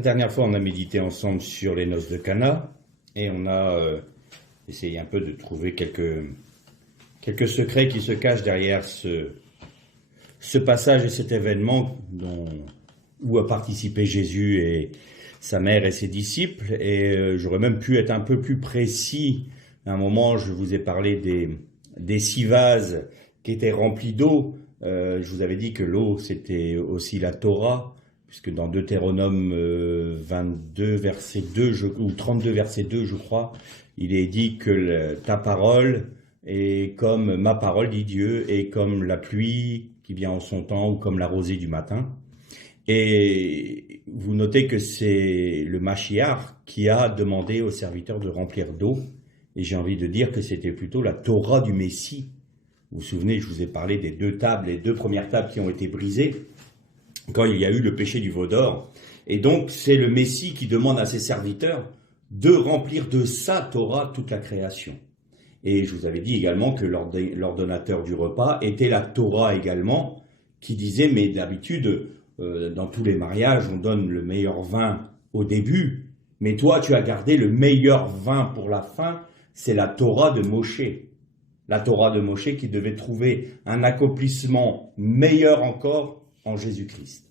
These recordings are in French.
La dernière fois, on a médité ensemble sur les noces de Cana et on a essayé un peu de trouver quelques secrets qui se cachent derrière ce passage et cet événement où a participé Jésus et sa mère et ses disciples. Et j'aurais même pu être un peu plus précis. À un moment, je vous ai parlé des 6 vases qui étaient remplis d'eau. Je vous avais dit que l'eau, c'était aussi la Torah, puisque dans Deutéronome 22, verset 2, ou 32, verset 2, je crois, il est dit que ta parole est comme ma parole, dit Dieu, et comme la pluie qui vient en son temps, ou comme la rosée du matin. Et vous notez que c'est le Mashiach qui a demandé aux serviteurs de remplir d'eau, et j'ai envie de dire que c'était plutôt la Torah du Messie. Vous vous souvenez, je vous ai parlé des 2 tables, les 2 premières tables qui ont été brisées, quand il y a eu le péché du veau d'or. Et donc, c'est le Messie qui demande à ses serviteurs de remplir de sa Torah toute la création. Et je vous avais dit également que l'ordonnateur du repas était la Torah également, qui disait, mais d'habitude, dans tous les mariages, on donne le meilleur vin au début, mais toi, tu as gardé le meilleur vin pour la fin, c'est la Torah de Moshe. La Torah de Moshe qui devait trouver un accomplissement meilleur encore en Jésus-Christ.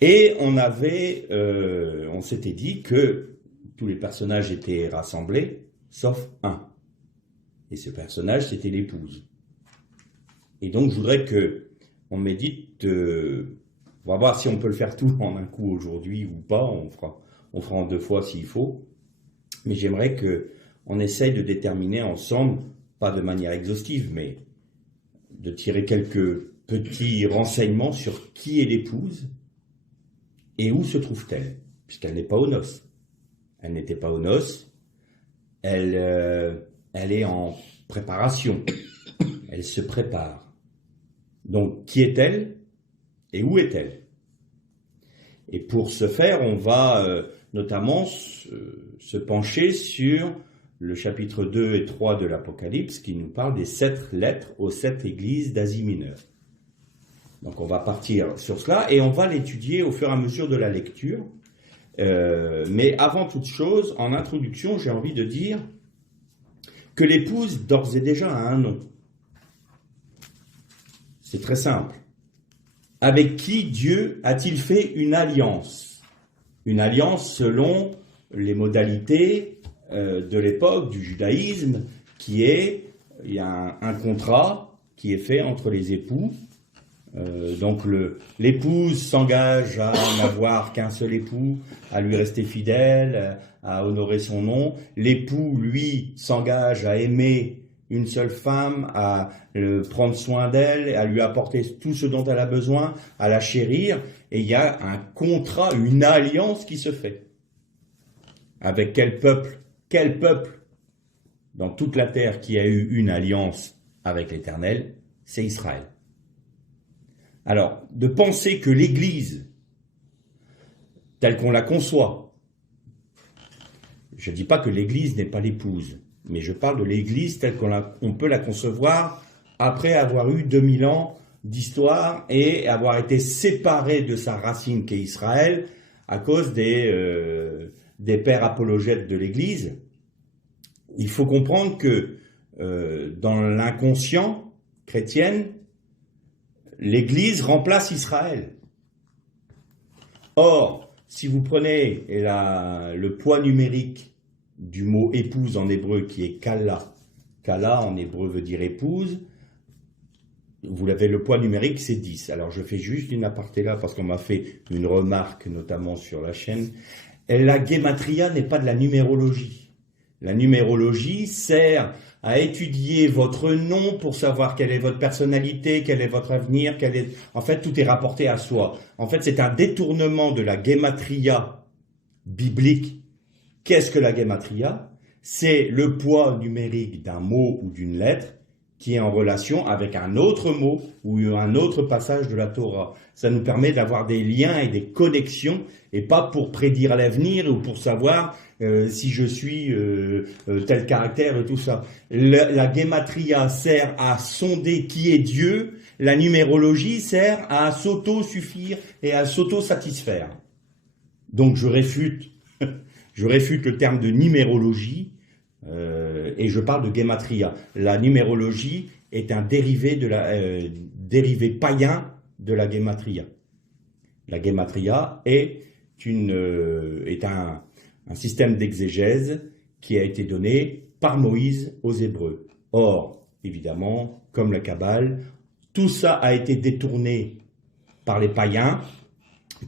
Et on s'était dit que tous les personnages étaient rassemblés, sauf un. Et ce personnage, c'était l'épouse. Et donc, je voudrais qu'on médite, on va voir si on peut le faire tout en un coup aujourd'hui ou pas, on fera en 2 fois s'il faut. Mais j'aimerais qu'on essaye de déterminer ensemble, pas de manière exhaustive, mais de tirer quelques petits renseignements sur qui est l'épouse et où se trouve-t-elle, puisqu'elle n'est pas aux noces. Elle n'était pas aux noces, elle est en préparation, elle se prépare. Donc, qui est-elle et où est-elle? Et pour ce faire, on va notamment se pencher sur le chapitre 2 et 3 de l'Apocalypse, qui nous parle des 7 lettres aux 7 églises d'Asie mineure. Donc on va partir sur cela et on va l'étudier au fur et à mesure de la lecture. Mais avant toute chose, en introduction, j'ai envie de dire que l'épouse d'ores et déjà a un nom. C'est très simple. Avec qui Dieu a-t-il fait une alliance? Une alliance selon les modalités de l'époque du judaïsme, il y a un contrat qui est fait entre les époux. Donc l'épouse s'engage à n'avoir qu'un seul époux, à lui rester fidèle, à honorer son nom. L'époux, lui, s'engage à aimer une seule femme, à prendre soin d'elle, à lui apporter tout ce dont elle a besoin, à la chérir. Et il y a un contrat, une alliance qui se fait. Avec quel peuple? Quel peuple dans toute la terre qui a eu une alliance avec l'Éternel? C'est Israël. Alors, de penser que l'Église, telle qu'on la conçoit, je ne dis pas que l'Église n'est pas l'épouse, mais je parle de l'Église telle qu'on peut la concevoir après avoir eu 2000 ans d'histoire et avoir été séparée de sa racine qu'est Israël à cause des pères apologètes de l'Église. Il faut comprendre que dans l'inconscient chrétienne, l'Église remplace Israël. Or, si vous prenez le poids numérique du mot épouse en hébreu qui est kala, kala en hébreu veut dire épouse, vous l'avez, le poids numérique c'est 10. Alors je fais juste une aparté là parce qu'on m'a fait une remarque notamment sur la chaîne. La guématria n'est pas de la numérologie. La numérologie sert à étudier votre nom pour savoir quelle est votre personnalité, quel est votre avenir, en fait, tout est rapporté à soi. En fait, c'est un détournement de la guématria biblique. Qu'est-ce que la guématria? C'est le poids numérique d'un mot ou d'une lettre qui est en relation avec un autre mot ou un autre passage de la Torah. Ça nous permet d'avoir des liens et des connexions, et pas pour prédire l'avenir ou pour savoir si je suis tel caractère et tout ça. La guématria sert à sonder qui est Dieu, la numérologie sert à s'auto-suffire et à s'auto-satisfaire. Donc je réfute, je réfute le terme de numérologie et je parle de gematria. La numérologie est un dérivé, dérivé païen de la gematria. La gematria est un système d'exégèse qui a été donné par Moïse aux Hébreux. Or, évidemment, comme la Kabbale, tout ça a été détourné par les païens,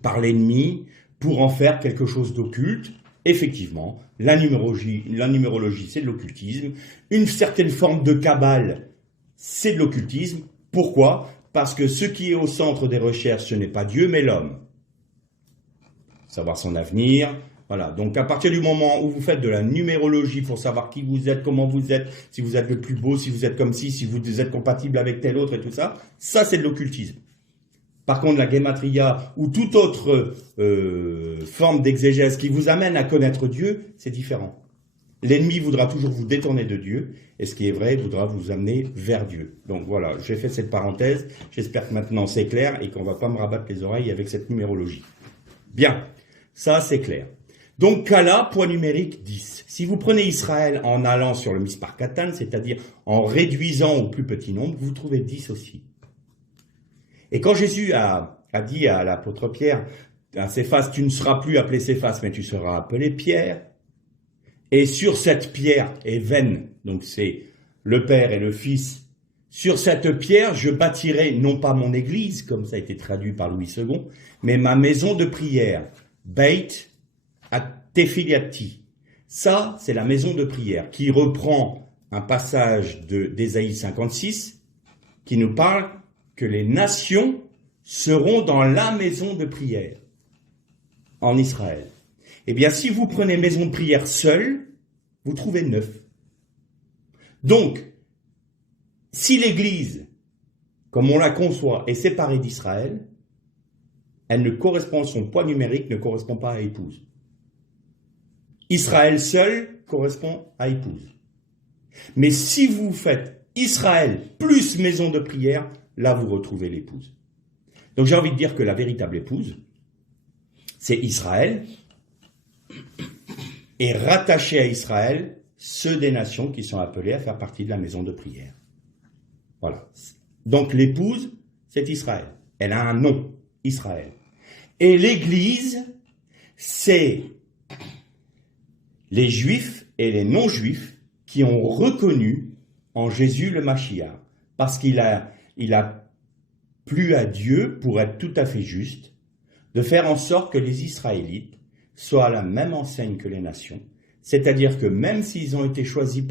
par l'ennemi, pour en faire quelque chose d'occulte. Effectivement, la numérologie, c'est de l'occultisme. Une certaine forme de Kabbale, c'est de l'occultisme. Pourquoi? Parce que ce qui est au centre des recherches, ce n'est pas Dieu, mais l'homme. Savoir son avenir. Voilà. Donc, à partir du moment où vous faites de la numérologie pour savoir qui vous êtes, comment vous êtes, si vous êtes le plus beau, si vous êtes comme ci, si vous êtes compatible avec tel autre et tout ça, ça, c'est de l'occultisme. Par contre, la gematria ou toute autre forme d'exégèse qui vous amène à connaître Dieu, c'est différent. L'ennemi voudra toujours vous détourner de Dieu, et ce qui est vrai, voudra vous amener vers Dieu. Donc voilà, j'ai fait cette parenthèse, j'espère que maintenant c'est clair et qu'on ne va pas me rabattre les oreilles avec cette numérologie. Bien, ça c'est clair. Donc Kala, poids numérique 10. Si vous prenez Israël en allant sur le Mispar Katan, c'est-à-dire en réduisant au plus petit nombre, vous trouvez 10 aussi. Et quand Jésus a dit à l'apôtre Pierre, à Céphas, tu ne seras plus appelé Céphas, mais tu seras appelé Pierre. Et sur cette pierre est veine, donc c'est le Père et le Fils. Sur cette pierre, je bâtirai non pas mon église, comme ça a été traduit par Louis II, mais ma maison de prière. Beit Tefiliati. Ça, c'est la maison de prière qui reprend un passage d'Ésaïe 56 qui nous parle que les nations seront dans la maison de prière en Israël. Eh bien, si vous prenez maison de prière seule, vous trouvez 9. Donc, si l'Église, comme on la conçoit, est séparée d'Israël, elle ne correspond, son poids numérique ne correspond pas à épouse. Israël seul correspond à épouse. Mais si vous faites Israël plus maison de prière, là vous retrouvez l'épouse. Donc j'ai envie de dire que la véritable épouse, c'est Israël, et rattaché à Israël, ceux des nations qui sont appelés à faire partie de la maison de prière. Voilà. Donc l'épouse, c'est Israël. Elle a un nom, Israël. Et l'Église, c'est les Juifs et les non-Juifs qui ont reconnu en Jésus le Mashiach. Parce qu'il a plu à Dieu, pour être tout à fait juste, de faire en sorte que les Israélites soient à la même enseigne que les nations. C'est-à-dire que même s'ils ont été choisis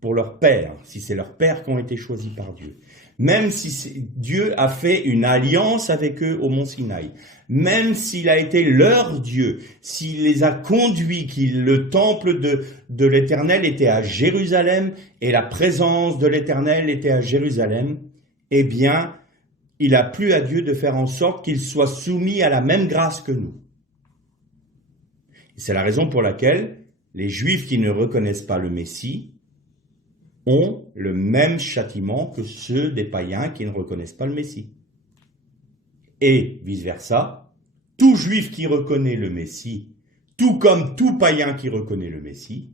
pour leur père, si c'est leurs pères qui ont été choisis par Dieu, même si Dieu a fait une alliance avec eux au mont Sinaï, même s'il a été leur Dieu, s'il les a conduits, que le temple de l'Éternel était à Jérusalem et la présence de l'Éternel était à Jérusalem, eh bien, il a plu à Dieu de faire en sorte qu'ils soient soumis à la même grâce que nous. Et c'est la raison pour laquelle les Juifs qui ne reconnaissent pas le Messie ont le même châtiment que ceux des païens qui ne reconnaissent pas le Messie. Et vice-versa, tout Juif qui reconnaît le Messie, tout comme tout païen qui reconnaît le Messie,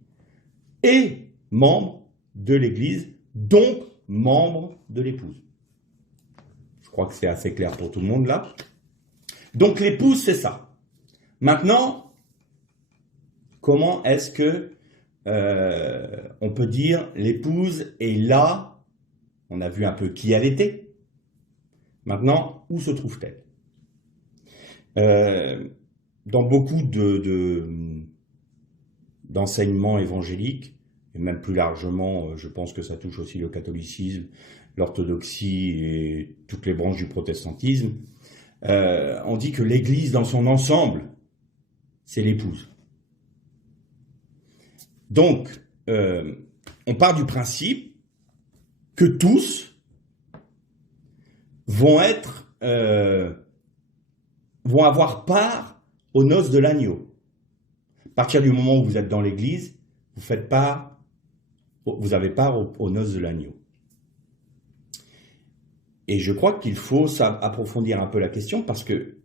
est membre de l'Église, donc membre de l'épouse. Je crois que c'est assez clair pour tout le monde là. Donc l'épouse, c'est ça. Maintenant, comment est-ce que on peut dire l'épouse est là, on a vu un peu qui elle était. Maintenant, où se trouve-t-elle? Dans beaucoup d'enseignements évangéliques, et même plus largement, je pense que ça touche aussi le catholicisme, l'orthodoxie et toutes les branches du protestantisme, on dit que l'Église dans son ensemble, c'est l'épouse. Donc, on part du principe que tous vont avoir part aux noces de l'agneau. À partir du moment où vous êtes dans l'Église, vous avez part aux noces de l'agneau. Et je crois qu'il faut approfondir un peu la question parce que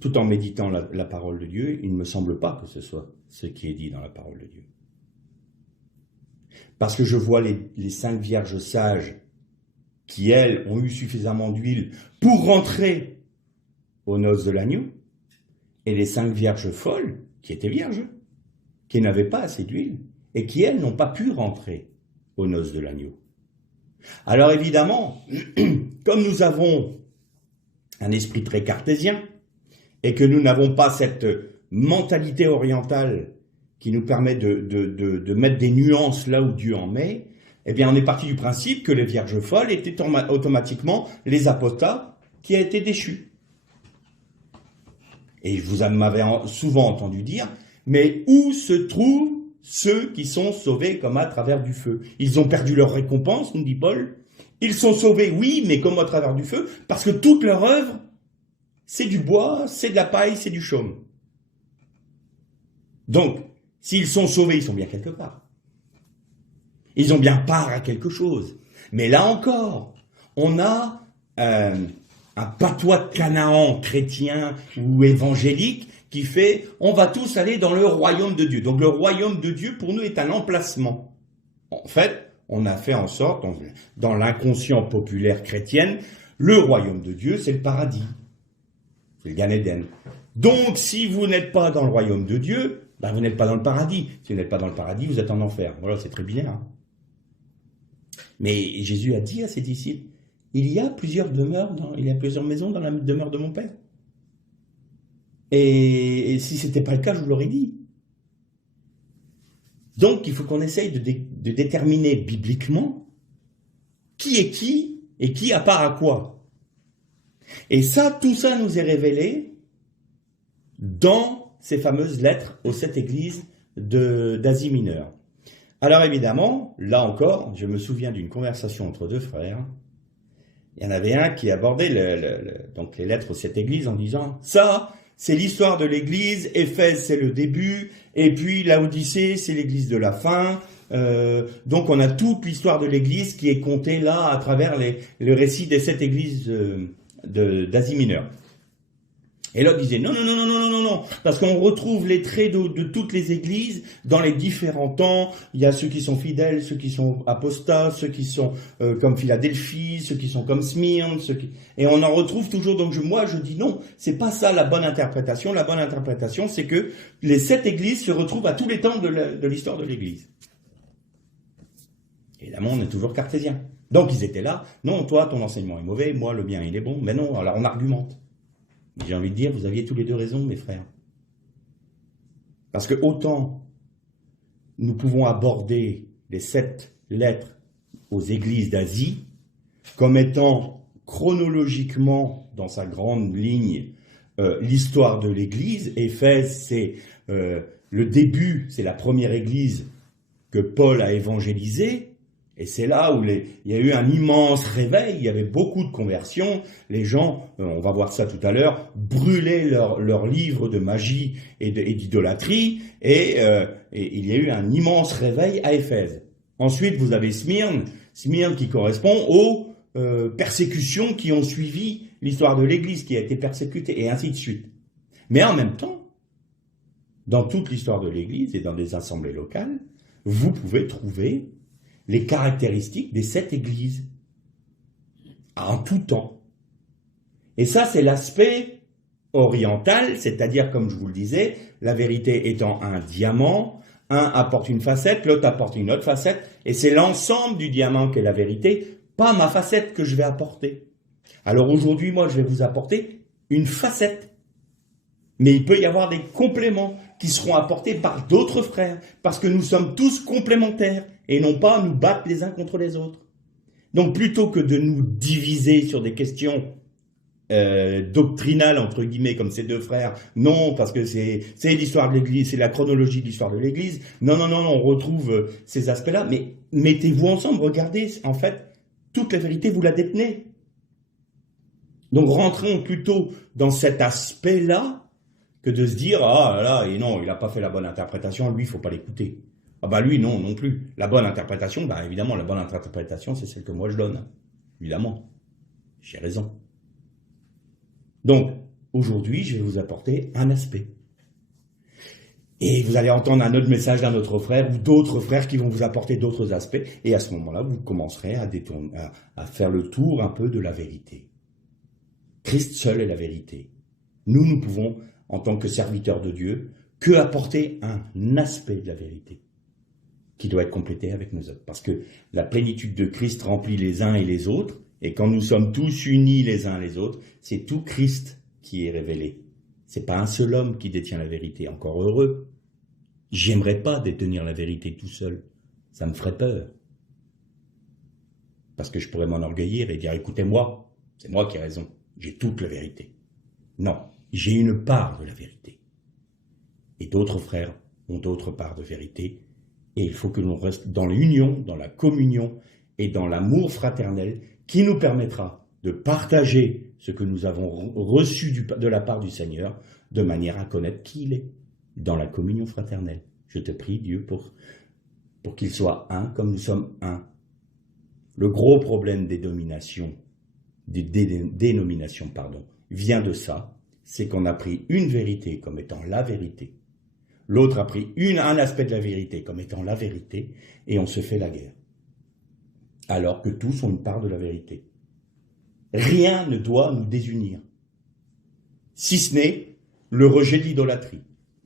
tout en méditant la parole de Dieu, il ne me semble pas que ce soit ce qui est dit dans la parole de Dieu. Parce que je vois les 5 vierges sages qui, elles, ont eu suffisamment d'huile pour rentrer aux noces de l'agneau, et les 5 vierges folles, qui étaient vierges, qui n'avaient pas assez d'huile, et qui, elles, n'ont pas pu rentrer aux noces de l'agneau. Alors évidemment, comme nous avons un esprit très cartésien, et que nous n'avons pas cette mentalité orientale qui nous permet de mettre des nuances là où Dieu en met, eh bien on est parti du principe que les vierges folles étaient automatiquement les apostats qui a été déchus. Et vous m'avez souvent entendu dire, mais où se trouvent ceux qui sont sauvés comme à travers du feu? Ils ont perdu leur récompense, nous dit Paul. Ils sont sauvés, oui, mais comme à travers du feu, parce que toute leur œuvre, c'est du bois, c'est de la paille, c'est du chaume. Donc, s'ils sont sauvés, ils sont bien quelque part. Ils ont bien part à quelque chose. Mais là encore, on a un patois de Canaan chrétien ou évangélique qui fait « on va tous aller dans le royaume de Dieu ». Donc le royaume de Dieu, pour nous, est un emplacement. En fait, on a fait en sorte, dans l'inconscient populaire chrétienne, le royaume de Dieu, c'est le paradis. C'est le Gan Eden. Donc, si vous n'êtes pas dans le royaume de Dieu, ben vous n'êtes pas dans le paradis. Si vous n'êtes pas dans le paradis, vous êtes en enfer. Voilà, c'est très bien. Hein. Mais Jésus a dit à ses disciples, il y a plusieurs maisons dans la demeure de mon Père. Et si ce n'était pas le cas, je vous l'aurais dit. Donc, il faut qu'on essaye de déterminer bibliquement qui est qui et qui a part à quoi. Et ça, tout ça nous est révélé dans ces fameuses lettres aux 7 églises d'Asie mineure. Alors évidemment, là encore, je me souviens d'une conversation entre 2 frères. Il y en avait un qui abordait donc les lettres aux 7 églises en disant « ça, c'est l'histoire de l'église, Éphèse c'est le début, et puis Laodicée c'est l'église de la fin. Donc on a toute l'histoire de l'église qui est contée là à travers le récit des 7 églises d'Asie mineure. » Et l'autre disait non, parce qu'on retrouve les traits de toutes les églises dans les différents temps. Il y a ceux qui sont fidèles, ceux qui sont apostats, ceux qui sont comme Philadelphie, ceux qui sont comme Smyrne, et on en retrouve toujours. Donc moi je dis non, c'est pas ça la bonne interprétation. La bonne interprétation, c'est que les 7 églises se retrouvent à tous les temps de l'histoire de l'église. Évidemment, on est toujours cartésien. Donc ils étaient là. Non, toi, ton enseignement est mauvais, moi, le mien, il est bon. Mais non, alors on argumente. J'ai envie de dire, vous aviez tous les 2 raison, mes frères. Parce que autant nous pouvons aborder les 7 lettres aux églises d'Asie comme étant chronologiquement, dans sa grande ligne, l'histoire de l'église. Éphèse, c'est le début, c'est la première église que Paul a évangélisée. Et c'est là où il y a eu un immense réveil, il y avait beaucoup de conversions. Les gens, on va voir ça tout à l'heure, brûlaient leurs livres de magie et d'idolâtrie, et il y a eu un immense réveil à Éphèse. Ensuite, vous avez Smyrne qui correspond aux persécutions qui ont suivi l'histoire de l'Église, qui a été persécutée, et ainsi de suite. Mais en même temps, dans toute l'histoire de l'Église et dans des assemblées locales, vous pouvez trouver les caractéristiques des 7 églises, en tout temps. Et ça, c'est l'aspect oriental, c'est-à-dire, comme je vous le disais, la vérité étant un diamant, un apporte une facette, l'autre apporte une autre facette, et c'est l'ensemble du diamant qu'est la vérité, pas ma facette que je vais apporter. Alors aujourd'hui, moi, je vais vous apporter une facette. Mais il peut y avoir des compléments qui seront apportés par d'autres frères, parce que nous sommes tous complémentaires, et non pas nous battre les uns contre les autres. Donc plutôt que de nous diviser sur des questions doctrinales, entre guillemets, comme ces 2 frères, non, parce que c'est l'histoire de l'Église, c'est la chronologie de l'histoire de l'Église, non, on retrouve ces aspects-là, mais mettez-vous ensemble, regardez, en fait, toute la vérité, vous la détenez. Donc rentrons plutôt dans cet aspect-là, que de se dire, ah là, et non, il n'a pas fait la bonne interprétation, lui, il ne faut pas l'écouter. Ah bah lui, non plus. La bonne interprétation, bah évidemment, la bonne interprétation, c'est celle que moi je donne. Évidemment. J'ai raison. Donc, Aujourd'hui, je vais vous apporter un aspect. Et vous allez entendre un autre message d'un autre frère ou d'autres frères qui vont vous apporter d'autres aspects. Et à ce moment-là, vous commencerez à faire le tour un peu de la vérité. Christ seul est la vérité. Nous pouvons, en tant que serviteurs de Dieu, que apporter un aspect de la vérité qui doit être complété avec nos œuvres. Parce que la plénitude de Christ remplit les uns et les autres. Et quand nous sommes tous unis les uns les autres, c'est tout Christ qui est révélé. C'est pas un seul homme qui détient la vérité, encore heureux. J'aimerais pas détenir la vérité tout seul. Ça me ferait peur. Parce que je pourrais m'enorgueillir et dire, écoutez-moi, c'est moi qui ai raison. J'ai toute la vérité. Non, j'ai une part de la vérité. Et d'autres frères ont d'autres parts de vérité. Et il faut que l'on reste dans l'union, dans la communion et dans l'amour fraternel qui nous permettra de partager ce que nous avons reçu de la part du Seigneur de manière à connaître qui il est dans la communion fraternelle. Je te prie, Dieu, pour qu'il soit un comme nous sommes un. Le gros problème des dénominations, vient de ça, c'est qu'on a pris une vérité comme étant la vérité. L'autre a pris un aspect de la vérité comme étant la vérité, et on se fait la guerre. Alors que tous ont une part de la vérité. Rien ne doit nous désunir, si ce n'est le rejet de l'idolâtrie.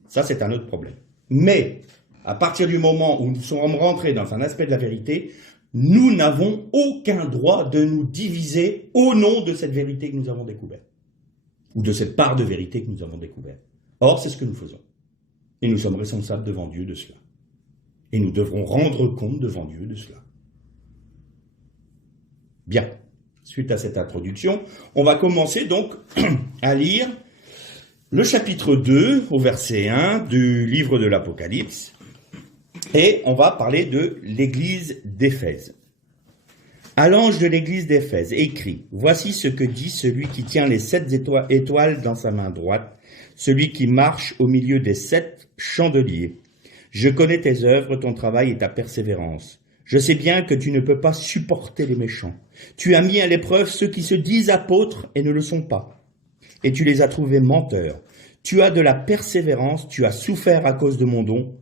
Ça, c'est un autre problème. Mais, à partir du moment où nous sommes rentrés dans un aspect de la vérité, nous n'avons aucun droit de nous diviser au nom de cette vérité que nous avons découverte, ou de cette part de vérité que nous avons découverte. Or, c'est ce que nous faisons. Et nous sommes responsables devant Dieu de cela. Et nous devrons rendre compte devant Dieu de cela. Bien. Suite à cette introduction, on va commencer donc à lire le chapitre 2 au verset 1 du livre de l'Apocalypse. Et on va parler de l'église d'Éphèse. À l'ange de l'église d'Éphèse, écrit, « Voici ce que dit celui qui tient les 7 étoiles dans sa main droite, celui qui marche au milieu des 7 chandeliers. Je connais tes œuvres, ton travail et ta persévérance. Je sais bien que tu ne peux pas supporter les méchants. Tu as mis à l'épreuve ceux qui se disent apôtres et ne le sont pas. Et tu les as trouvés menteurs. Tu as de la persévérance, tu as souffert à cause de mon don,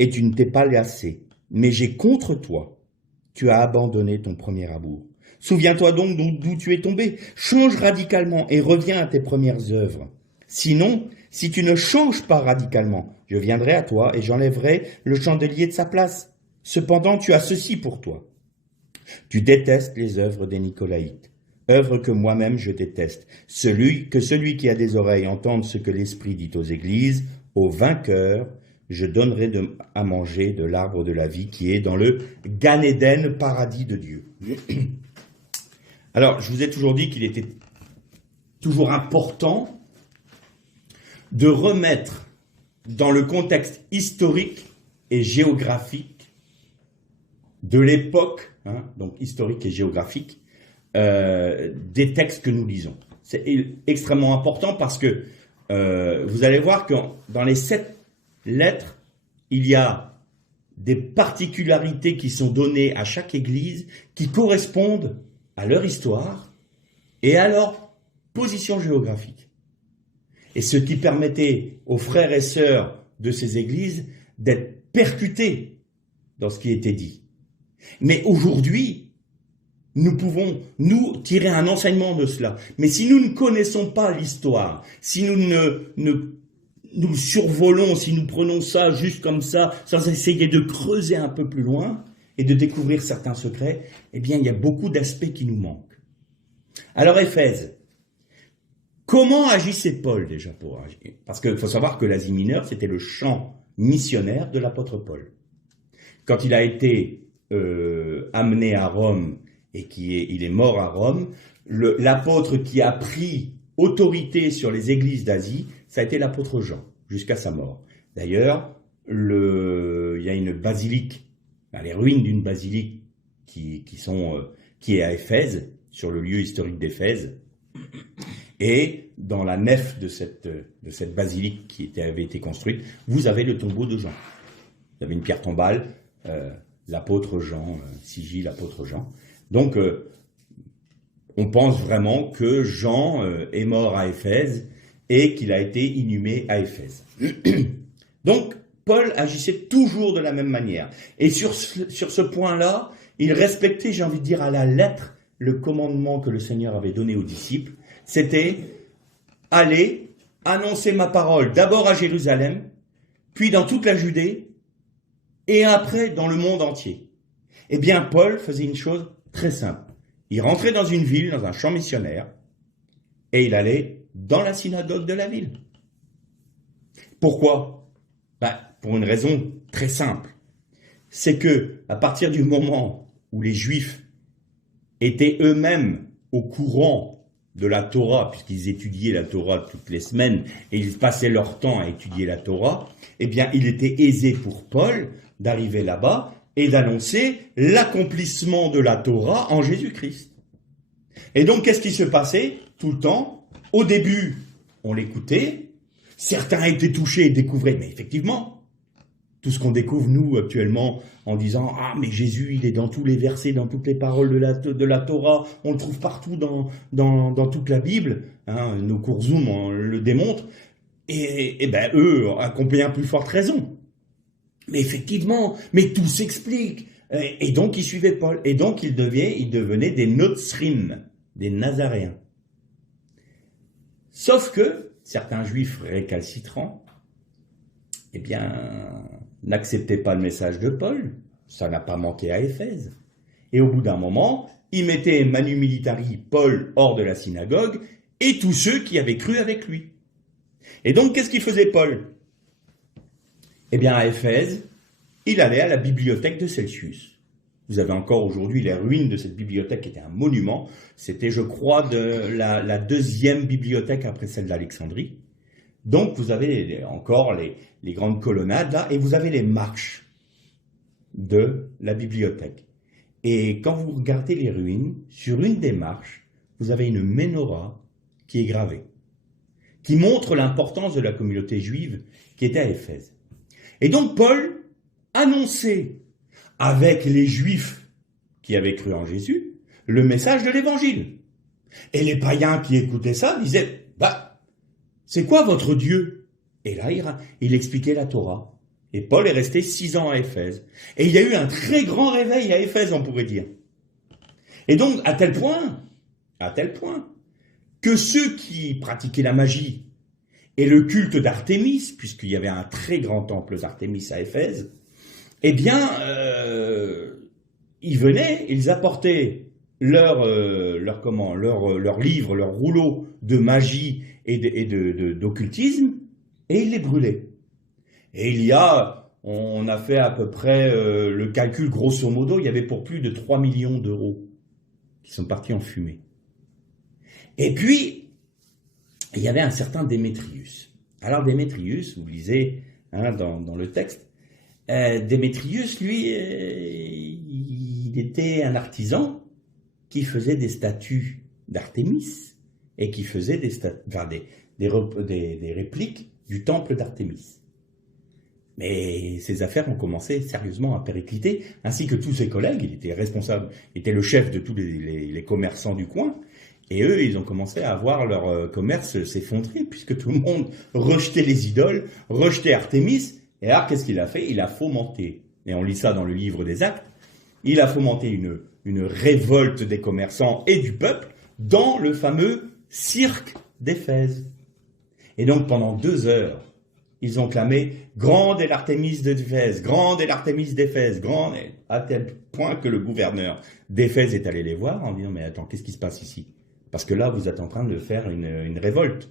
et tu ne t'es pas lassé. Mais j'ai contre toi. Tu as abandonné ton premier amour. Souviens-toi donc d'où tu es tombé. Change radicalement et reviens à tes premières œuvres. Sinon, si tu ne changes pas radicalement, je viendrai à toi et j'enlèverai le chandelier de sa place. Cependant, tu as ceci pour toi. Tu détestes les œuvres des Nicolaïtes, œuvres que moi-même je déteste. Celui qui a des oreilles entende ce que l'Esprit dit aux églises, aux vainqueurs, je donnerai à manger de l'arbre de la vie qui est dans le Gan Eden, paradis de Dieu. Alors, je vous ai toujours dit qu'il était toujours important de remettre dans le contexte historique et géographique de l'époque, donc historique et géographique, des textes que nous lisons. C'est extrêmement important parce que vous allez voir que dans les 7 lettres, il y a des particularités qui sont données à chaque église qui correspondent à leur histoire et à leur position géographique. Et ce qui permettait aux frères et sœurs de ces églises d'être percutés dans ce qui était dit. Mais aujourd'hui, nous pouvons, nous, tirer un enseignement de cela. Mais si nous ne connaissons pas l'histoire, si nous survolons, si nous prenons ça juste comme ça, sans essayer de creuser un peu plus loin et de découvrir certains secrets, eh bien, il y a beaucoup d'aspects qui nous manquent. Alors, Éphèse, comment agissait Paul déjà pour agir? Parce qu'il faut savoir que l'Asie mineure, c'était le champ missionnaire de l'apôtre Paul. Quand il a été amené à Rome et il est mort à Rome, l'apôtre qui a pris autorité sur les églises d'Asie, ça a été l'apôtre Jean, jusqu'à sa mort. D'ailleurs, il y a une basilique, les ruines d'une basilique qui est à Éphèse, sur le lieu historique d'Éphèse, et dans la nef de cette basilique qui avait été construite, vous avez le tombeau de Jean. Vous avez une pierre tombale, l'apôtre Jean, sigille l'apôtre Jean. Donc, on pense vraiment que Jean est mort à Éphèse et qu'il a été inhumé à Éphèse. Donc, Paul agissait toujours de la même manière. Et sur ce point-là, il respectait, j'ai envie de dire, à la lettre, le commandement que le Seigneur avait donné aux disciples. C'était « Allez, annoncer ma parole d'abord à Jérusalem, puis dans toute la Judée, et après dans le monde entier. » Eh bien, Paul faisait une chose très simple. Il rentrait dans une ville, dans un champ missionnaire, et il allait dans la synagogue de la ville. Pourquoi ? Pour une raison très simple. C'est que, à partir du moment où les Juifs étaient eux-mêmes au courant de la Torah, puisqu'ils étudiaient la Torah toutes les semaines, et ils passaient leur temps à étudier la Torah, eh bien, il était aisé pour Paul d'arriver là-bas et d'annoncer l'accomplissement de la Torah en Jésus-Christ. Et donc, qu'est-ce qui se passait tout le temps ? Au début, on l'écoutait, certains étaient touchés et découvraient, mais effectivement, tout ce qu'on découvre, nous, actuellement, en disant « Ah, mais Jésus, il est dans tous les versets, dans toutes les paroles de la Torah, on le trouve partout dans toute la Bible. Hein, » nos cours Zoom le démontrent. Et ben, eux ont compris à plus forte raison. Mais effectivement, mais tout s'explique. Et donc, ils suivaient Paul. Et donc, ils devenaient des Notzrim, des Nazaréens. Sauf que certains Juifs récalcitrants, eh bien, n'acceptaient pas le message de Paul. Ça n'a pas manqué à Éphèse. Et au bout d'un moment, ils mettaient manu militari Paul hors de la synagogue et tous ceux qui avaient cru avec lui. Et donc, qu'est-ce qu'il faisait Paul ? Eh bien, à Éphèse, il allait à la bibliothèque de Celsius. Vous avez encore aujourd'hui les ruines de cette bibliothèque qui était un monument. C'était, je crois, la deuxième bibliothèque après celle d'Alexandrie. Donc, vous avez encore les grandes colonnades là, et vous avez les marches de la bibliothèque. Et quand vous regardez les ruines, sur une des marches, vous avez une menorah qui est gravée, qui montre l'importance de la communauté juive qui était à Éphèse. Et donc, Paul annonçait avec les Juifs qui avaient cru en Jésus le message de l'Évangile. Et les païens qui écoutaient ça disaient « c'est quoi votre Dieu ?» Et là, il expliquait la Torah. Et Paul est resté 6 ans à Éphèse. Et il y a eu un très grand réveil à Éphèse, on pourrait dire. Et donc, à tel point, que ceux qui pratiquaient la magie et le culte d'Artémis, puisqu'il y avait un très grand temple d'Artémis à Éphèse, eh bien, ils venaient, ils apportaient leurs livres, leurs rouleaux de magie et d'occultisme, et ils les brûlaient. Et on a fait à peu près le calcul grosso modo, il y avait pour plus de 3 millions d'euros qui sont partis en fumée. Et puis, il y avait un certain Démétrius. Alors Démétrius, vous lisez dans le texte, Démétrius, lui, il était un artisan qui faisait des statues d'Artémis et qui faisait des répliques du temple d'Artémis. Mais ses affaires ont commencé sérieusement à péricliter, ainsi que tous ses collègues. Il était responsable, il était le chef de tous les commerçants du coin. Et eux, ils ont commencé à voir leur commerce s'effondrer, puisque tout le monde rejetait les idoles, rejetait Artémis. Et alors, qu'est-ce qu'il a fait ? Il a fomenté, et on lit ça dans le livre des Actes, il a fomenté une révolte des commerçants et du peuple dans le fameux cirque d'Éphèse. Et donc, pendant 2 heures, ils ont clamé « Grande est l'Artémis d'Éphèse, grande est l'Artémis d'Éphèse, grande est... » à tel point que le gouverneur d'Éphèse est allé les voir en disant « Mais attends, qu'est-ce qui se passe ici ? Parce que là, vous êtes en train de faire une révolte.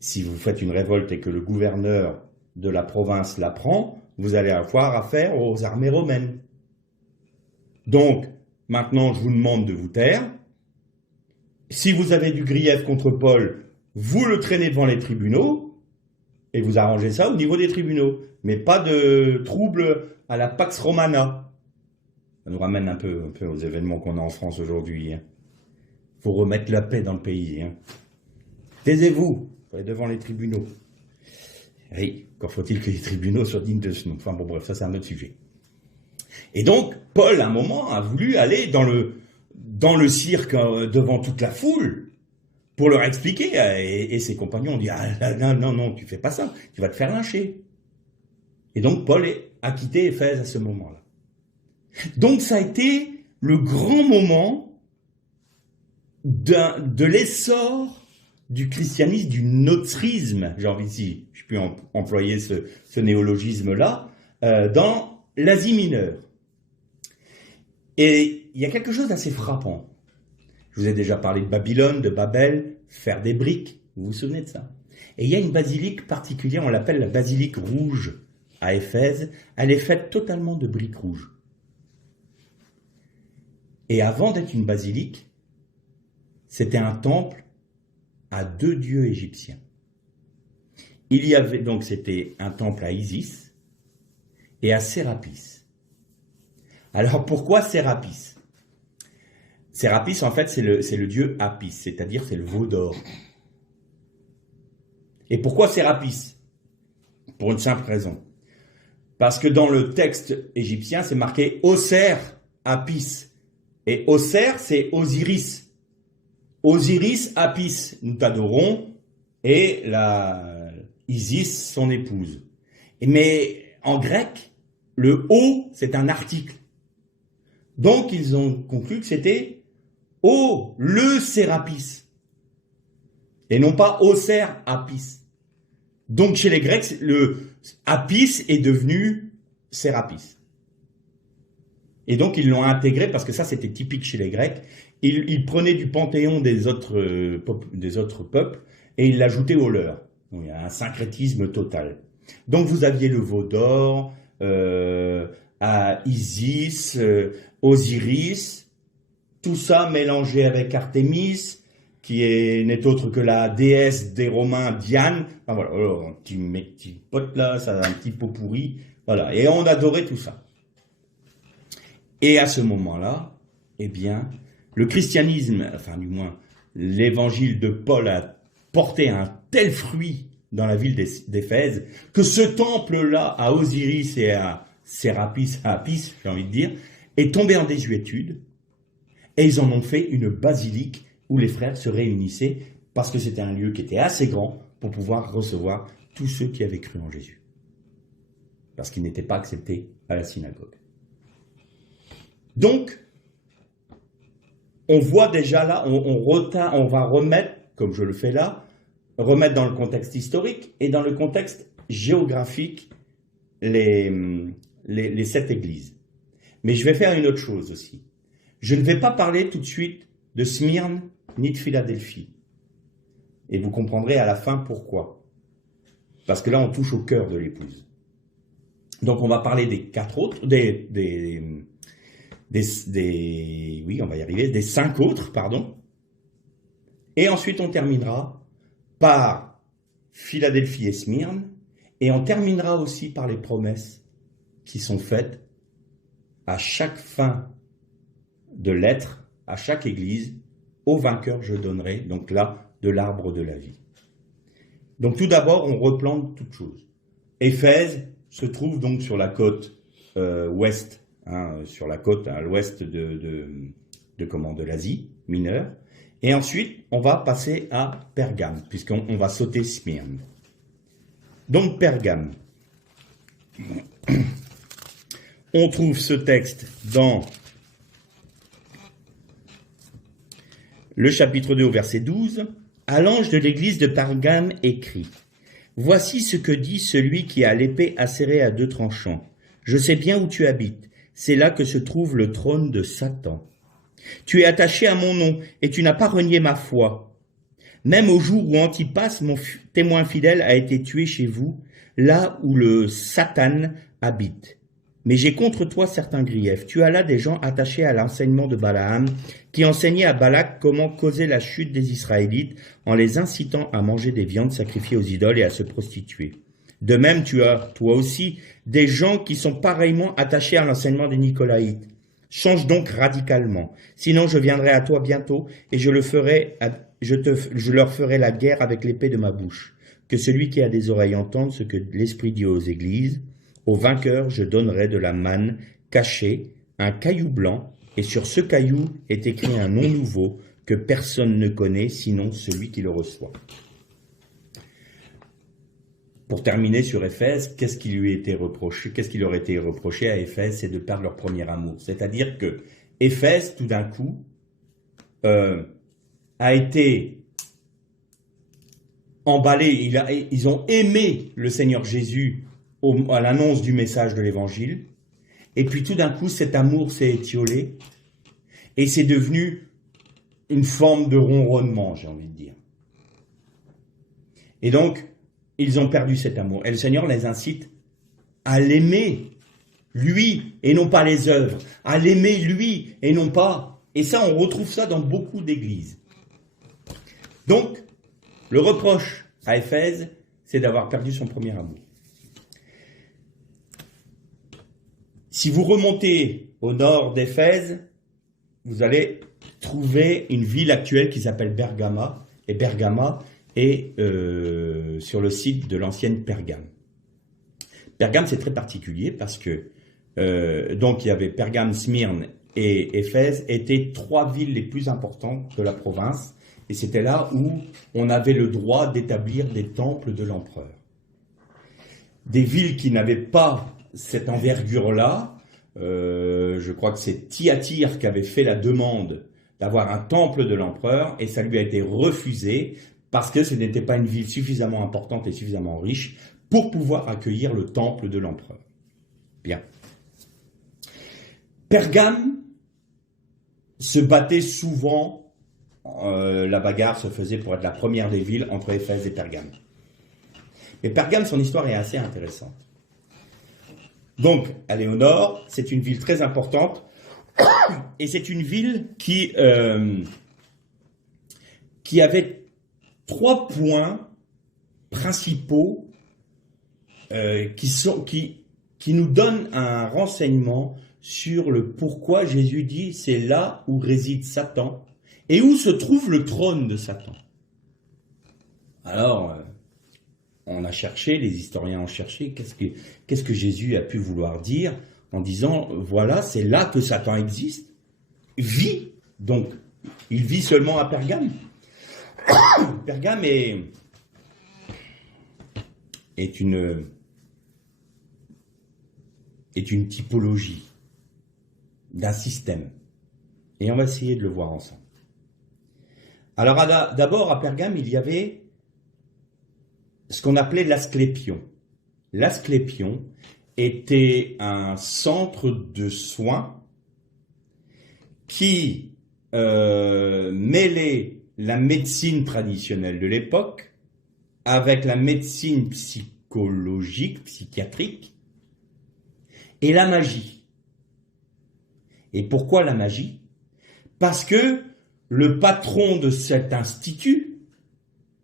Si vous faites une révolte et que le gouverneur de la province l'apprend, vous allez avoir affaire aux armées romaines. Donc, maintenant, je vous demande de vous taire. Si vous avez du grief contre Paul, vous le traînez devant les tribunaux, et vous arrangez ça au niveau des tribunaux. Mais pas de troubles à la Pax Romana. Ça nous ramène un peu aux événements qu'on a en France aujourd'hui. Faut remettre la paix dans le pays. Taisez-vous, faut aller devant les tribunaux. Oui, encore faut-il que les tribunaux soient dignes de ce nom. Enfin bon, bref, ça c'est un autre sujet. Et donc, Paul, à un moment, a voulu aller dans le cirque devant toute la foule pour leur expliquer. Et ses compagnons ont dit, ah non, non, non, tu fais pas ça, tu vas te faire lyncher. Et donc Paul a quitté Éphèse à ce moment-là. Donc ça a été le grand moment de l'essor du christianisme, du notrisme, j'ai envie, si je puis employer ce néologisme-là, dans l'Asie mineure. Et il y a quelque chose d'assez frappant. Je vous ai déjà parlé de Babylone, de Babel, faire des briques, vous vous souvenez de ça? Et il y a une basilique particulière, on l'appelle la basilique rouge à Éphèse, elle est faite totalement de briques rouges. Et avant d'être une basilique, c'était un temple à 2 dieux égyptiens. Il y avait donc, c'était un temple à Isis et à Sérapis. Alors pourquoi Sérapis? Sérapis, en fait, c'est le dieu Apis, c'est-à-dire c'est le veau d'or. Et pourquoi Sérapis? Pour une simple raison. Parce que dans le texte égyptien, c'est marqué Oser Apis. Et Oser, c'est Osiris. Osiris Apis, nous t'adorons, et Isis, son épouse. Mais en grec, le O, c'est un article. Donc, ils ont conclu que c'était O, le Sérapis. Et non pas Oser Apis. Donc, chez les Grecs, le Apis est devenu Sérapis. Et donc, ils l'ont intégré, parce que ça, c'était typique chez les Grecs. Ils prenaient du panthéon des autres peuples et ils l'ajoutaient au leur. Donc, il y a un syncrétisme total. Donc, vous aviez le veau d'or, à Isis, Osiris, tout ça mélangé avec Artémis, qui n'est autre que la déesse des Romains, Diane. Enfin, voilà, un petit pote là, ça a un petit pot pourri. Voilà, et on adorait tout ça. Et à ce moment-là, eh bien, le christianisme, enfin du moins l'évangile de Paul a porté un tel fruit dans la ville d'Éphèse que ce temple-là à Osiris et à Sérapis, à Apis, j'ai envie de dire, est tombé en désuétude et ils en ont fait une basilique où les frères se réunissaient parce que c'était un lieu qui était assez grand pour pouvoir recevoir tous ceux qui avaient cru en Jésus. Parce qu'ils n'étaient pas acceptés à la synagogue. Donc, on voit déjà là, on va remettre, comme je le fais là, remettre dans le contexte historique et dans le contexte géographique les 7 églises. Mais je vais faire une autre chose aussi. Je ne vais pas parler tout de suite de Smyrne ni de Philadelphie. Et vous comprendrez à la fin pourquoi. Parce que là, on touche au cœur de l'épouse. Donc, on va parler des 4 autres, oui, on va y arriver, des 5 autres, pardon. Et ensuite, on terminera par Philadelphie et Smyrne, et on terminera aussi par les promesses qui sont faites à chaque fin de lettre, à chaque église. Au vainqueur, je donnerai, donc là, de l'arbre de la vie. Donc tout d'abord, on replante toute chose. Éphèse se trouve donc sur la côte ouest, sur la côte à l'ouest de l'Asie mineure. Et ensuite, on va passer à Pergame, puisqu'on va sauter Smyrne. Donc Pergame. On trouve ce texte dans le chapitre 2 au verset 12. À l'ange de l'église de Pergame écrit: Voici ce que dit celui qui a l'épée acérée à 2 tranchants. Je sais bien où tu habites. C'est là que se trouve le trône de Satan. Tu es attaché à mon nom, et tu n'as pas renié ma foi. Même au jour où Antipas, mon témoin fidèle, a été tué chez vous, là où le Satan habite. Mais j'ai contre toi certains griefs. Tu as là des gens attachés à l'enseignement de Balaam, qui enseignait à Balak comment causer la chute des Israélites en les incitant à manger des viandes sacrifiées aux idoles et à se prostituer. De même, tu as, toi aussi, des gens qui sont pareillement attachés à l'enseignement des Nicolaïtes. Change donc radicalement, sinon je viendrai à toi bientôt et je leur ferai la guerre avec l'épée de ma bouche. Que celui qui a des oreilles entende ce que l'Esprit dit aux églises. Au vainqueur, je donnerai de la manne cachée, un caillou blanc, et sur ce caillou est écrit un nom nouveau que personne ne connaît sinon celui qui le reçoit. Pour terminer sur Éphèse, qu'est-ce qui leur a été reproché à Éphèse, c'est de perdre leur premier amour. C'est-à-dire que Éphèse, tout d'un coup, a été emballé, ils ont aimé le Seigneur Jésus à l'annonce du message de l'Évangile, et puis tout d'un coup, cet amour s'est étiolé, et c'est devenu une forme de ronronnement, j'ai envie de dire. Et donc, ils ont perdu cet amour. Et le Seigneur les incite à l'aimer, lui, et non pas les œuvres. À l'aimer, lui, et non pas... Et ça, on retrouve ça dans beaucoup d'églises. Donc, le reproche à Éphèse, c'est d'avoir perdu son premier amour. Si vous remontez au nord d'Éphèse, vous allez trouver une ville actuelle qui s'appelle Bergama. Et Bergama est sur le site de l'ancienne Pergame. Pergame, c'est très particulier parce que donc il y avait Pergame, Smyrne et Éphèse étaient 3 villes les plus importantes de la province. Et c'était là où on avait le droit d'établir des temples de l'empereur. Des villes qui n'avaient pas cette envergure-là, je crois que c'est Thyatire qui avait fait la demande d'avoir un temple de l'empereur, et ça lui a été refusé parce que ce n'était pas une ville suffisamment importante et suffisamment riche pour pouvoir accueillir le temple de l'empereur. Bien. Pergame se battait souvent, la bagarre se faisait pour être la première des villes entre Éphèse et Pergame. Mais Pergame, son histoire est assez intéressante. Donc, elle est au nord, c'est une ville très importante, et c'est une ville qui avait 3 points principaux qui nous donnent un renseignement sur le pourquoi Jésus dit c'est là où réside Satan et où se trouve le trône de Satan. Alors, on a cherché, les historiens ont cherché, qu'est-ce que Jésus a pu vouloir dire en disant, voilà, c'est là que Satan existe, vit, donc il vit seulement à Pergame. Pergame est une typologie d'un système. Et on va essayer de le voir ensemble. Alors d'abord à Pergame, il y avait ce qu'on appelait l'Asclépion. L'Asclépion était un centre de soins qui mêlait la médecine traditionnelle de l'époque avec la médecine psychologique, psychiatrique et la magie. Et pourquoi la magie? Parce que le patron de cet institut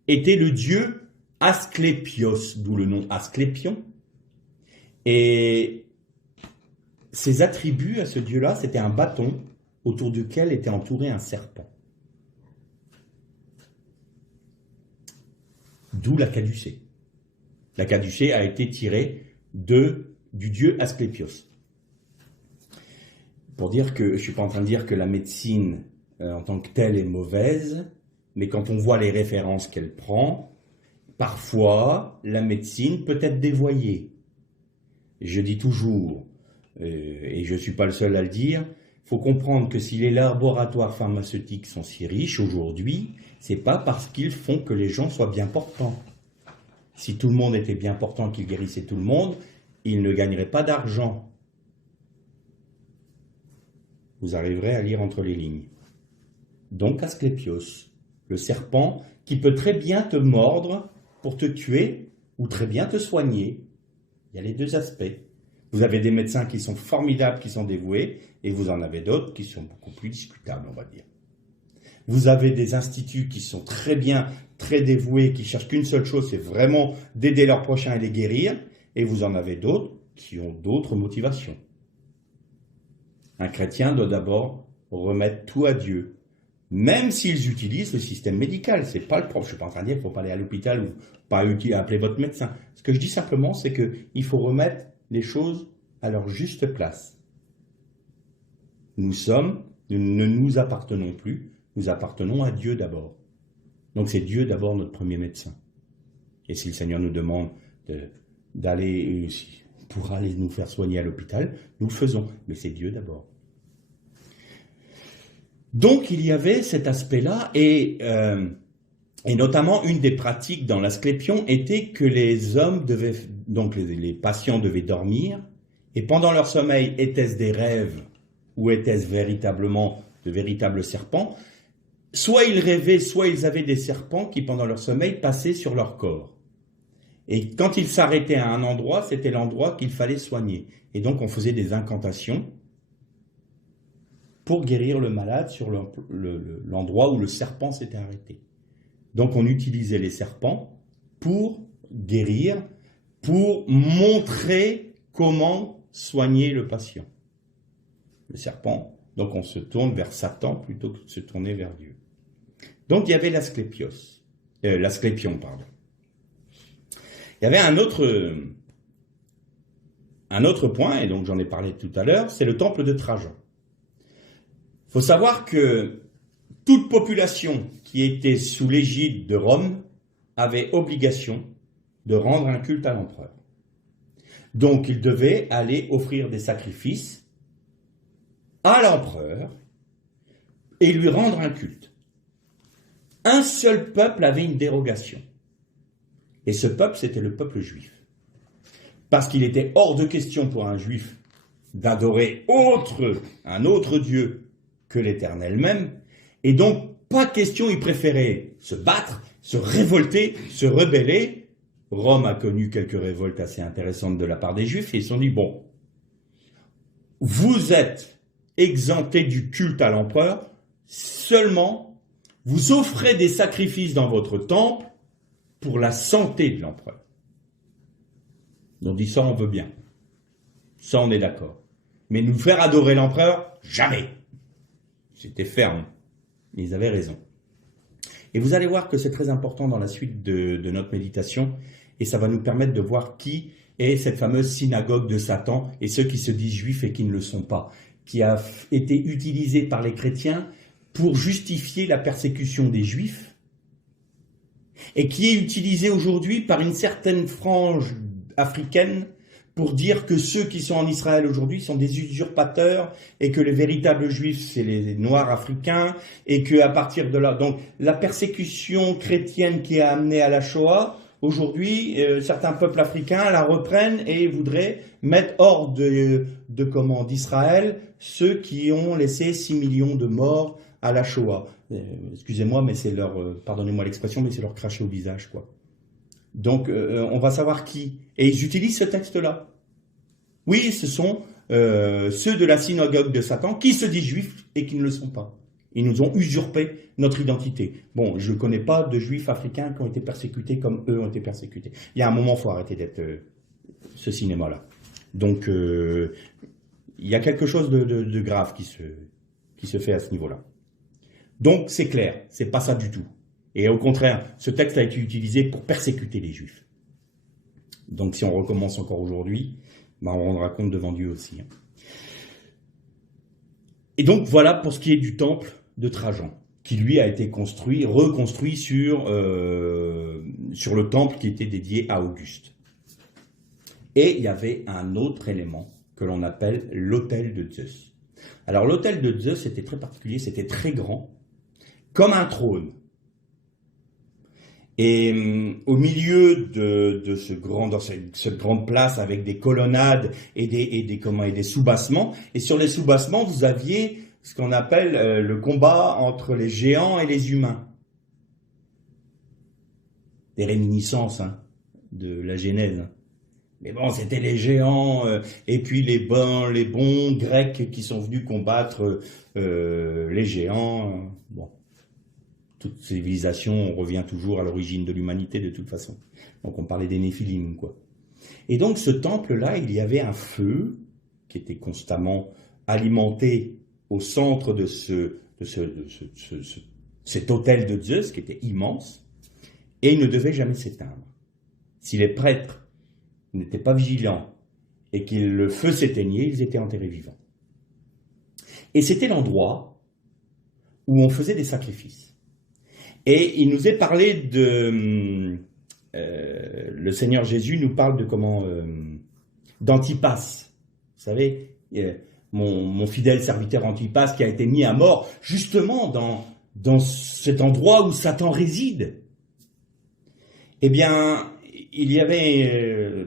était le dieu Asclépios, d'où le nom Asclépion. Et ses attributs à ce dieu-là, c'était un bâton autour duquel était entouré un serpent. D'où la caducée. La caducée a été tirée du dieu Asclépios. Pour dire que, je ne suis pas en train de dire que la médecine en tant que telle est mauvaise, mais quand on voit les références qu'elle prend, parfois la médecine peut être dévoyée. Je dis toujours, et je ne suis pas le seul à le dire, il faut comprendre que si les laboratoires pharmaceutiques sont si riches aujourd'hui, c'est pas parce qu'ils font que les gens soient bien portants. Si tout le monde était bien portant, qu'ils guérissaient tout le monde, ils ne gagneraient pas d'argent. Vous arriverez à lire entre les lignes. Donc Asclépios, le serpent qui peut très bien te mordre pour te tuer ou très bien te soigner. Il y a les deux aspects. Vous avez des médecins qui sont formidables, qui sont dévoués, et vous en avez d'autres qui sont beaucoup plus discutables, on va dire. Vous avez des instituts qui sont très bien, très dévoués, qui cherchent qu'une seule chose, c'est vraiment d'aider leurs prochains et les guérir, et vous en avez d'autres qui ont d'autres motivations. Un chrétien doit d'abord remettre tout à Dieu, même s'ils utilisent le système médical. C'est pas le problème. Je suis pas en train de dire qu'il ne faut pas aller à l'hôpital ou pas appeler votre médecin. Ce que je dis simplement, c'est qu'il faut remettre les choses à leur juste place. Nous ne nous appartenons plus, nous appartenons à Dieu d'abord. Donc c'est Dieu d'abord notre premier médecin. Et si le Seigneur nous demande d'aller, pour aller nous faire soigner à l'hôpital, nous le faisons. Mais c'est Dieu d'abord. Donc il y avait cet aspect-là, et notamment une des pratiques dans l'Asclépion était que les hommes devaient, donc les patients devaient dormir, et pendant leur sommeil, était-ce des rêves ou était-ce véritablement de véritables serpents? Soit ils rêvaient, soit ils avaient des serpents qui, pendant leur sommeil, passaient sur leur corps. Et quand ils s'arrêtaient à un endroit, c'était l'endroit qu'il fallait soigner. Et donc on faisait des incantations pour guérir le malade sur l'endroit où le serpent s'était arrêté. Donc on utilisait les serpents pour guérir, pour montrer comment soigner le patient. Le serpent, donc on se tourne vers Satan plutôt que de se tourner vers Dieu. Donc il y avait l'Asclépion. Il y avait un autre point, et donc j'en ai parlé tout à l'heure, c'est le temple de Trajan. Il faut savoir que toute population qui était sous l'égide de Rome avait obligation de rendre un culte à l'empereur. Donc il devait aller offrir des sacrifices à l'empereur et lui rendre un culte. Un seul peuple avait une dérogation. Et ce peuple, c'était le peuple juif. Parce qu'il était hors de question pour un juif d'adorer un autre Dieu que l'Éternel même. Et donc, pas question, il préférait se battre, se révolter, se rebeller. Rome a connu quelques révoltes assez intéressantes de la part des Juifs et ils se sont dit, bon, vous êtes exemptés du culte à l'empereur, seulement vous offrez des sacrifices dans votre temple pour la santé de l'empereur. On dit ça, on veut bien. Ça, on est d'accord. Mais nous faire adorer l'empereur, jamais. C'était ferme. Ils avaient raison. Et vous allez voir que c'est très important dans la suite de notre méditation, et ça va nous permettre de voir qui est cette fameuse synagogue de Satan, et ceux qui se disent juifs et qui ne le sont pas, qui a été utilisée par les chrétiens pour justifier la persécution des juifs, et qui est utilisée aujourd'hui par une certaine frange africaine pour dire que ceux qui sont en Israël aujourd'hui sont des usurpateurs et que les véritables juifs, c'est les noirs africains, et qu'à partir de là, donc la persécution chrétienne qui a amené à la Shoah, aujourd'hui, certains peuples africains la reprennent et voudraient mettre hors d'Israël ceux qui ont laissé 6 millions de morts à la Shoah. Excusez-moi, mais c'est pardonnez-moi l'expression, mais c'est leur cracher au visage, quoi. Donc, on va savoir qui. Et ils utilisent ce texte-là. Oui, ce sont ceux de la synagogue de Satan qui se disent juifs et qui ne le sont pas. Ils nous ont usurpé notre identité. Bon, je ne connais pas de juifs africains qui ont été persécutés comme eux ont été persécutés. Il y a un moment, il faut arrêter d'être ce cinéma-là. Donc, il y a quelque chose de grave qui se fait à ce niveau-là. Donc, c'est clair, c'est pas ça du tout. Et au contraire, ce texte a été utilisé pour persécuter les Juifs. Donc si on recommence encore aujourd'hui, on rendra compte devant Dieu aussi. Et donc voilà pour ce qui est du temple de Trajan, qui lui a été reconstruit sur le temple qui était dédié à Auguste. Et il y avait un autre élément que l'on appelle l'autel de Zeus. Alors l'autel de Zeus était très particulier, c'était très grand, comme un trône. Et au milieu de cette grande place avec des colonnades et des sous-bassements, et sur les sous-bassements, vous aviez ce qu'on appelle le combat entre les géants et les humains. Des réminiscences de la Genèse. Mais bon, c'était les géants et puis les bons Grecs qui sont venus combattre les géants. Bon. Toute civilisation, on revient toujours à l'origine de l'humanité de toute façon. Donc on parlait des Néphilim, quoi. Et donc ce temple-là, il y avait un feu qui était constamment alimenté au centre de cet autel de Zeus, qui était immense, et il ne devait jamais s'éteindre. Si les prêtres n'étaient pas vigilants et que le feu s'éteignait, ils étaient enterrés vivants. Et c'était l'endroit où on faisait des sacrifices. Et il nous est parlé de... le Seigneur Jésus nous parle de comment... d'Antipas. Vous savez, mon fidèle serviteur Antipas qui a été mis à mort justement dans cet endroit où Satan réside. Eh bien, il y avait...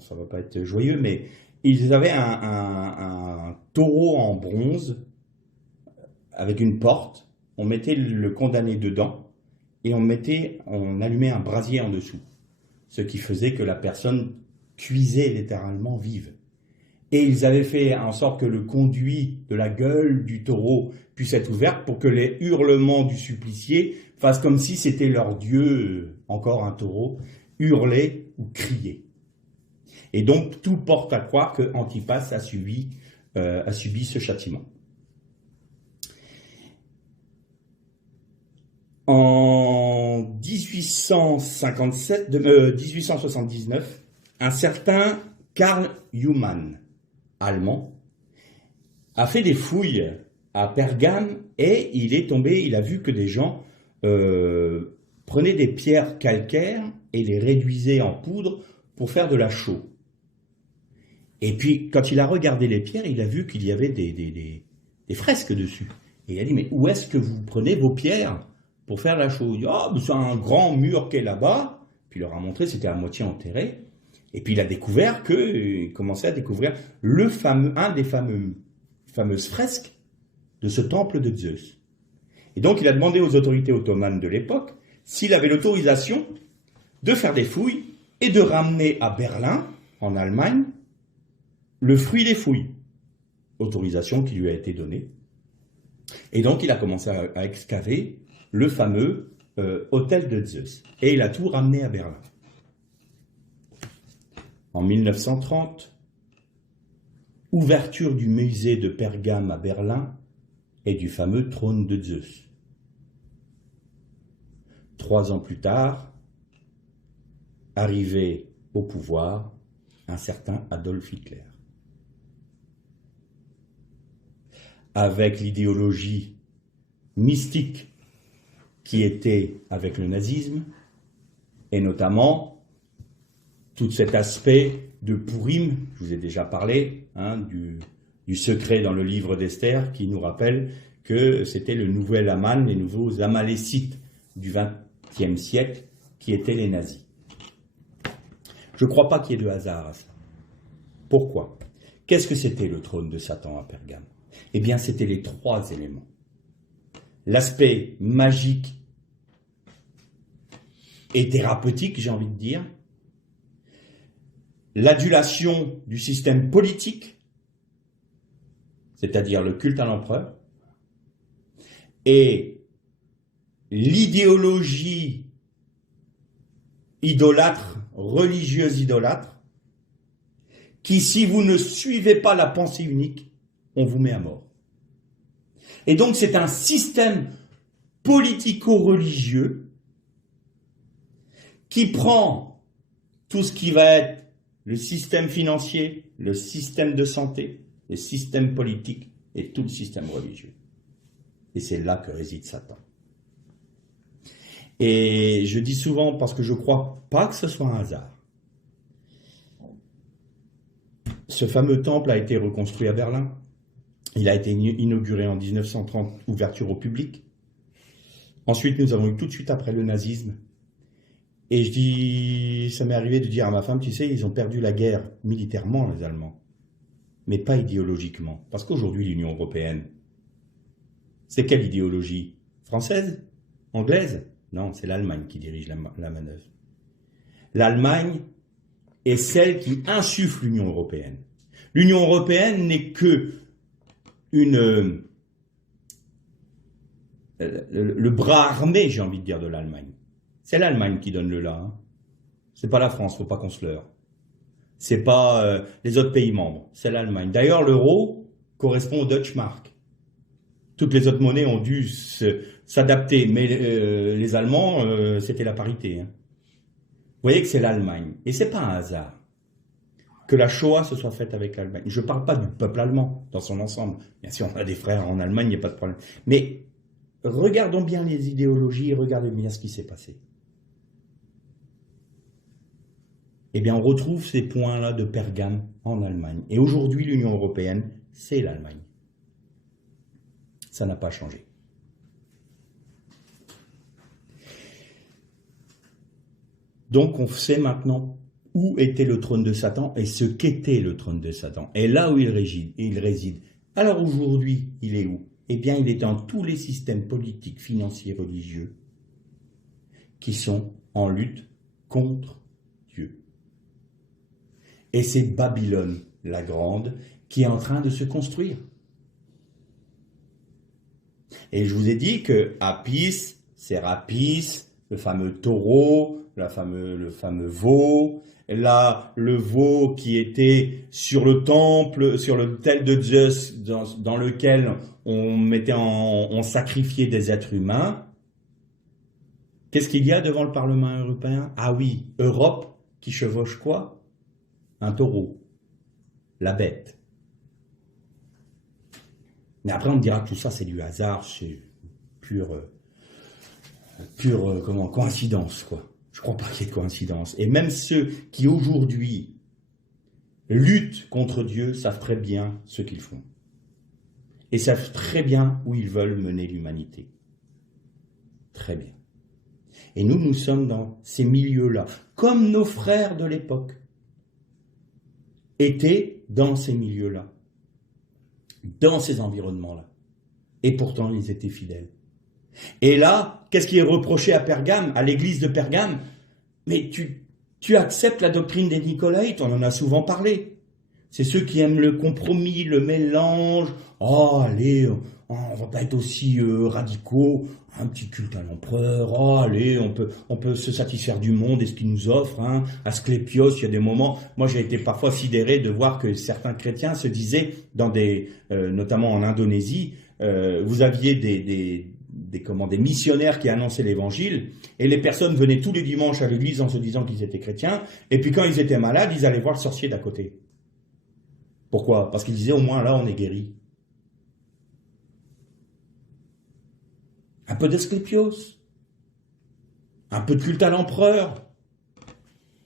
ça va pas être joyeux, mais ils avaient un taureau en bronze avec une porte. On mettait le condamné dedans et on allumait un brasier en dessous. Ce qui faisait que la personne cuisait littéralement vive. Et ils avaient fait en sorte que le conduit de la gueule du taureau puisse être ouvert pour que les hurlements du supplicié fassent comme si c'était leur dieu, encore un taureau, hurler ou crier. Et donc tout porte à croire que Antipas a subi ce châtiment. En 1879, un certain Karl Humann, allemand, a fait des fouilles à Pergame et il a vu que des gens prenaient des pierres calcaires et les réduisaient en poudre pour faire de la chaux. Et puis, quand il a regardé les pierres, il a vu qu'il y avait des fresques dessus. Et il a dit, mais où est-ce que vous prenez vos pierres pour faire la chaux? Il dit, oh, c'est un grand mur qui est là-bas. Puis il leur a montré, c'était à moitié enterré. Et puis il a découvert il commençait à découvrir un des fameuses fresques de ce temple de Zeus. Et donc il a demandé aux autorités ottomanes de l'époque s'il avait l'autorisation de faire des fouilles et de ramener à Berlin, en Allemagne, le fruit des fouilles. Autorisation qui lui a été donnée. Et donc il a commencé à excaver le fameux hôtel de Zeus. Et il a tout ramené à Berlin. En 1930, ouverture du musée de Pergame à Berlin et du fameux trône de Zeus. 3 ans plus tard, arrivé au pouvoir un certain Adolf Hitler. Avec l'idéologie mystique qui était avec le nazisme, et notamment tout cet aspect de Pourim, je vous ai déjà parlé, du secret dans le livre d'Esther, qui nous rappelle que c'était le nouvel Aman, les nouveaux Amalécites du XXe siècle, qui étaient les nazis. Je ne crois pas qu'il y ait de hasard à ça. Pourquoi? Qu'est-ce que c'était le trône de Satan à Pergame? Eh bien, c'était les 3 éléments. L'aspect magique et thérapeutique, j'ai envie de dire, l'adulation du système politique, c'est-à-dire le culte à l'empereur, et l'idéologie idolâtre, religieuse idolâtre, qui, si vous ne suivez pas la pensée unique, on vous met à mort. Et donc c'est un système politico-religieux qui prend tout ce qui va être le système financier, le système de santé, le système politique et tout le système religieux. Et c'est là que réside Satan. Et je dis souvent, parce que je ne crois pas que ce soit un hasard, ce fameux temple a été reconstruit à Berlin. Il a été inauguré en 1930, ouverture au public. Ensuite, nous avons eu tout de suite après le nazisme. Et ça m'est arrivé de dire à ma femme, tu sais, ils ont perdu la guerre militairement, les Allemands, mais pas idéologiquement. Parce qu'aujourd'hui, l'Union européenne, c'est quelle idéologie? Française? Anglaise? Non, c'est l'Allemagne qui dirige la manœuvre. L'Allemagne est celle qui insuffle l'Union européenne. L'Union européenne n'est que le bras armé, j'ai envie de dire, de l'Allemagne. C'est l'Allemagne qui donne le là. Hein. C'est pas la France, faut pas qu'on se leurre. C'est pas les autres pays membres, c'est l'Allemagne. D'ailleurs, l'euro correspond au Deutsche Mark. Toutes les autres monnaies ont dû s'adapter, mais les Allemands, c'était la parité. Hein. Vous voyez que c'est l'Allemagne. Et c'est pas un hasard que la Shoah se soit faite avec l'Allemagne. Je ne parle pas du peuple allemand dans son ensemble. Bien sûr, on a des frères en Allemagne, il n'y a pas de problème. Mais regardons bien les idéologies et regardons bien ce qui s'est passé. Eh bien, on retrouve ces points-là de Pergame en Allemagne. Et aujourd'hui, l'Union européenne, c'est l'Allemagne. Ça n'a pas changé. Donc, on sait maintenant où était le trône de Satan et ce qu'était le trône de Satan. Et là où il réside. Alors aujourd'hui, il est où? Eh bien, il est dans tous les systèmes politiques, financiers, religieux qui sont en lutte contre Dieu. Et c'est Babylone, la grande, qui est en train de se construire. Et je vous ai dit que Apis, Sérapis, le fameux taureau, le fameux veau, là, le veau qui était sur le temple, sur l'autel de Zeus, dans lequel on sacrifiait des êtres humains. Qu'est-ce qu'il y a devant le Parlement européen? Ah oui, Europe qui chevauche quoi? Un taureau, la bête. Mais après on me dira que tout ça c'est du hasard, c'est pure coïncidence, quoi. Je ne crois pas qu'il y ait de coïncidence. Et même ceux qui aujourd'hui luttent contre Dieu savent très bien ce qu'ils font. Et savent très bien où ils veulent mener l'humanité. Très bien. Et nous sommes dans ces milieux-là, comme nos frères de l'époque étaient dans ces milieux-là, dans ces environnements-là. Et pourtant, ils étaient fidèles. Et là, qu'est-ce qui est reproché à Pergame, à l'église de Pergame? Mais tu acceptes la doctrine des Nicolaïtes, on en a souvent parlé. C'est ceux qui aiment le compromis, le mélange. Oh, allez, on va pas être aussi radicaux. Un petit culte à l'empereur. Oh, allez, on peut se satisfaire du monde et ce qu'il nous offre. Hein. Asclépios, il y a des moments. Moi, j'ai été parfois sidéré de voir que certains chrétiens se disaient, notamment en Indonésie, vous aviez des missionnaires qui annonçaient l'évangile, et les personnes venaient tous les dimanches à l'église en se disant qu'ils étaient chrétiens, et puis quand ils étaient malades, ils allaient voir le sorcier d'à côté. Pourquoi? Parce qu'ils disaient, au moins là, on est guéri. Un peu d'Asclépios, un peu de culte à l'empereur.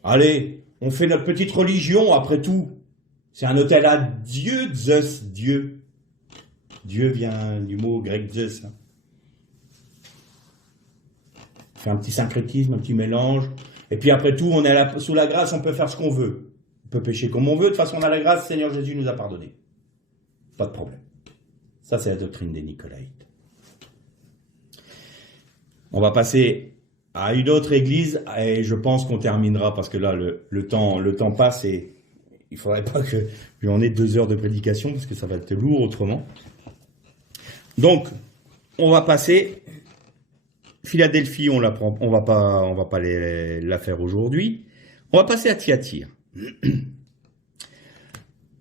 Allez, on fait notre petite religion, après tout. C'est un hôtel à Dieu, Zeus, Dieu. Dieu vient du mot grec Zeus. Hein. On fait un petit syncrétisme, un petit mélange. Et puis après tout, on est sous la grâce, on peut faire ce qu'on veut. On peut pécher comme on veut. De toute façon, on a la grâce, le Seigneur Jésus nous a pardonné. Pas de problème. Ça, c'est la doctrine des Nicolaïtes. On va passer à une autre église et je pense qu'on terminera parce que là, le temps passe et il ne faudrait pas que j'en ai 2 heures de prédication parce que ça va être lourd autrement. Donc, on va passer. Philadelphie, on va pas la faire aujourd'hui. On va passer à Thyatire.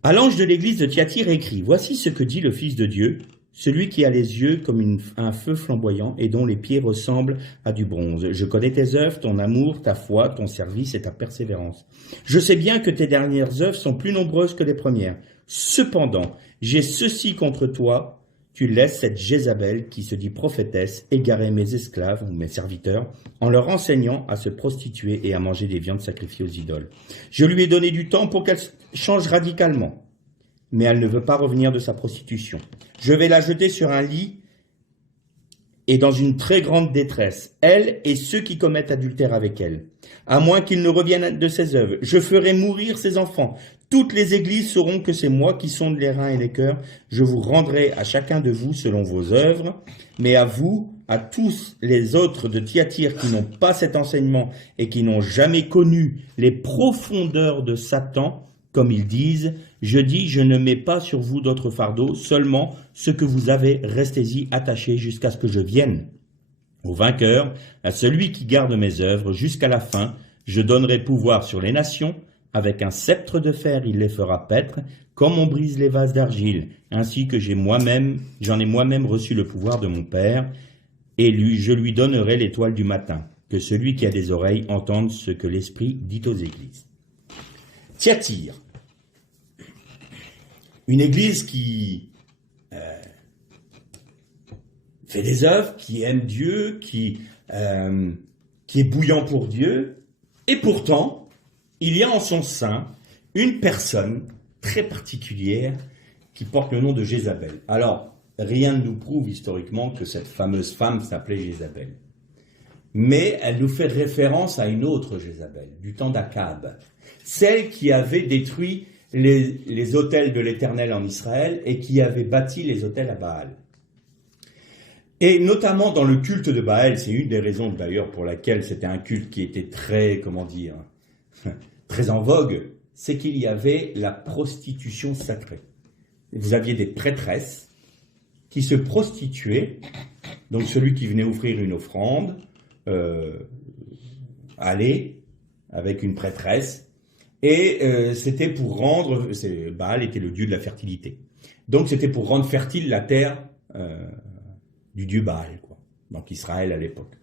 À l'ange de l'église de Thyatire écrit: Voici ce que dit le Fils de Dieu, celui qui a les yeux comme un feu flamboyant et dont les pieds ressemblent à du bronze. Je connais tes œuvres, ton amour, ta foi, ton service et ta persévérance. Je sais bien que tes dernières œuvres sont plus nombreuses que les premières. Cependant, j'ai ceci contre toi. Tu laisses cette Jézabel, qui se dit prophétesse, égarer mes esclaves ou mes serviteurs, en leur enseignant à se prostituer et à manger des viandes sacrifiées aux idoles. Je lui ai donné du temps pour qu'elle change radicalement, mais elle ne veut pas revenir de sa prostitution. Je vais la jeter sur un lit et dans une très grande détresse, elle et ceux qui commettent adultère avec elle, à moins qu'ils ne reviennent de ses œuvres. Je ferai mourir ses enfants. Toutes les églises sauront que c'est moi qui sonde les reins et les cœurs. Je vous rendrai à chacun de vous selon vos œuvres, mais à vous, à tous les autres de Thyatire qui n'ont pas cet enseignement et qui n'ont jamais connu les profondeurs de Satan, comme ils disent, je dis, je ne mets pas sur vous d'autres fardeaux, seulement ce que vous avez, restez-y attachés jusqu'à ce que je vienne. Au vainqueur, à celui qui garde mes œuvres jusqu'à la fin, je donnerai pouvoir sur les nations. Avec un sceptre de fer, il les fera paître, comme on brise les vases d'argile, ainsi que j'en ai moi-même reçu le pouvoir de mon Père, et je lui donnerai l'étoile du matin. Que celui qui a des oreilles entende ce que l'Esprit dit aux églises. Thyatire. Une église qui fait des œuvres, qui aime Dieu, qui est bouillant pour Dieu, et pourtant, il y a en son sein une personne très particulière qui porte le nom de Jézabel. Alors, rien ne nous prouve historiquement que cette fameuse femme s'appelait Jézabel. Mais elle nous fait référence à une autre Jézabel, du temps d'Akab, celle qui avait détruit les autels de l'Éternel en Israël et qui avait bâti les autels à Baal. Et notamment dans le culte de Baal, c'est une des raisons d'ailleurs pour laquelle c'était un culte qui était très, très en vogue, c'est qu'il y avait la prostitution sacrée. Vous aviez des prêtresses qui se prostituaient, donc celui qui venait offrir une offrande, allait avec une prêtresse, et c'était pour rendre, Baal était le dieu de la fertilité, donc c'était pour rendre fertile la terre du dieu Baal, quoi. Donc Israël à l'époque.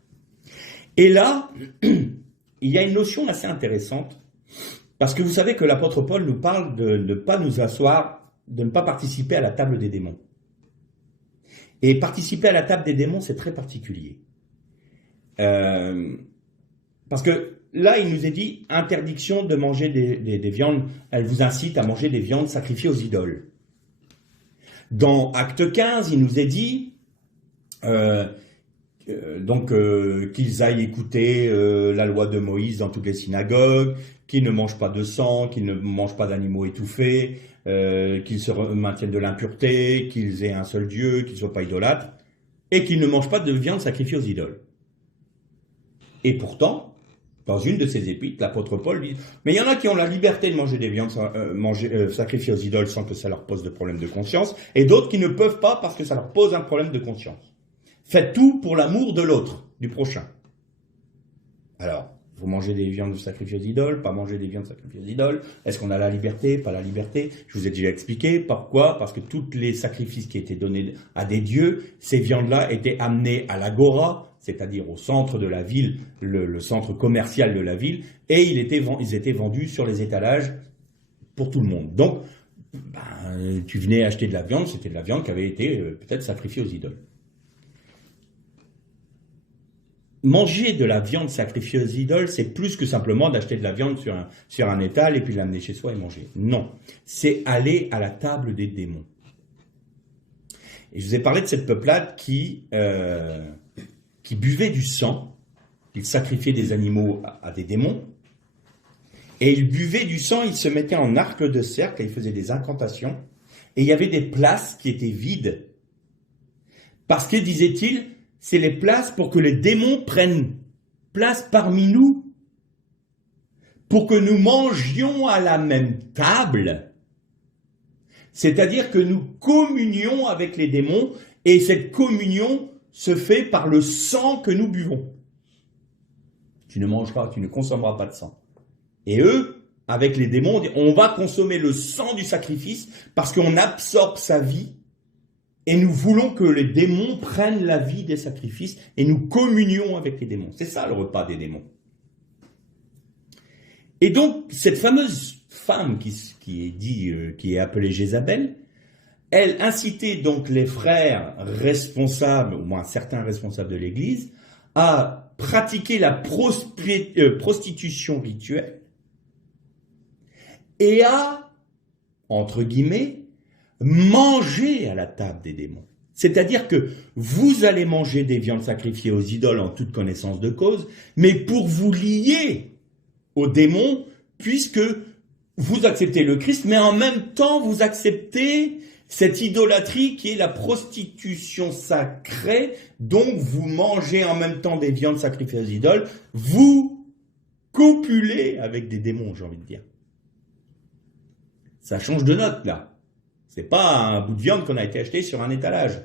Et là, il y a une notion assez intéressante, parce que vous savez que l'apôtre Paul nous parle de ne pas nous asseoir, de ne pas participer à la table des démons. Et participer à la table des démons, c'est très particulier. Parce que là, il nous est dit interdiction de manger des viandes, elle vous incite à manger des viandes sacrifiées aux idoles. Dans Acte 15, il nous est dit qu'ils aillent écouter la loi de Moïse dans toutes les synagogues, qu'ils ne mangent pas de sang, qu'ils ne mangent pas d'animaux étouffés, qu'ils se maintiennent de l'impureté, qu'ils aient un seul Dieu, qu'ils ne soient pas idolâtres, et qu'ils ne mangent pas de viande sacrifiée aux idoles. Et pourtant, dans une de ses épîtres, l'apôtre Paul dit « Mais il y en a qui ont la liberté de manger des viandes sacrifiées aux idoles sans que ça leur pose de problème de conscience, et d'autres qui ne peuvent pas parce que ça leur pose un problème de conscience. Faites tout pour l'amour de l'autre, du prochain. » Alors, vous mangez des viandes sacrifiées aux idoles, pas manger des viandes sacrifiées aux idoles. Est-ce qu'on a la liberté, pas la liberté? Je vous ai déjà expliqué. Pourquoi? Parce que tous les sacrifices qui étaient donnés à des dieux, ces viandes-là étaient amenées à l'agora, c'est-à-dire au centre de la ville, le centre commercial de la ville, et ils étaient vendus sur les étalages pour tout le monde. Donc, tu venais acheter de la viande, c'était de la viande qui avait été peut-être sacrifiée aux idoles. Manger de la viande sacrifiée aux idoles, c'est plus que simplement d'acheter de la viande sur un étal et puis l'amener chez soi et manger. Non, c'est aller à la table des démons. Et je vous ai parlé de cette peuplade qui buvait du sang, ils sacrifiaient des animaux à des démons, et ils buvaient du sang, ils se mettaient en arc de cercle, et ils faisaient des incantations, et il y avait des places qui étaient vides, parce que, disait-il, c'est les places pour que les démons prennent place parmi nous, pour que nous mangions à la même table, c'est-à-dire que nous communions avec les démons, et cette communion se fait par le sang que nous buvons. Tu ne mangeras, tu ne consommeras pas de sang. Et eux, avec les démons, on va consommer le sang du sacrifice parce qu'on absorbe sa vie et nous voulons que les démons prennent la vie des sacrifices et nous communions avec les démons. C'est ça le repas des démons. Et donc, cette fameuse femme qui est appelée Jézabel, elle incitait donc les frères responsables, au moins certains responsables de l'Église, à pratiquer la prostitution rituelle et à, entre guillemets, manger à la table des démons. C'est-à-dire que vous allez manger des viandes sacrifiées aux idoles en toute connaissance de cause, mais pour vous lier aux démons, puisque vous acceptez le Christ, mais en même temps vous acceptez cette idolâtrie qui est la prostitution sacrée, donc vous mangez en même temps des viandes sacrifiées aux idoles, vous copulez avec des démons, j'ai envie de dire. Ça change de note, là. C'est pas un bout de viande qu'on a été acheté sur un étalage.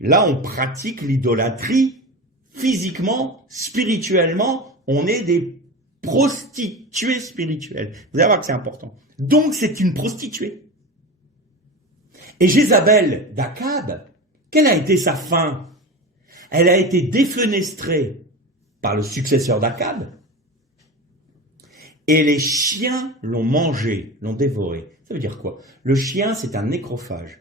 Là, on pratique l'idolâtrie physiquement, spirituellement, on est des prostituées spirituelles. Vous allez voir que c'est important. Donc, c'est une prostituée. Et Jézabel d'Akab, quelle a été sa fin? Elle a été défenestrée par le successeur d'Akab, et les chiens l'ont mangée, l'ont dévorée. Ça veut dire quoi? Le chien, c'est un nécrophage.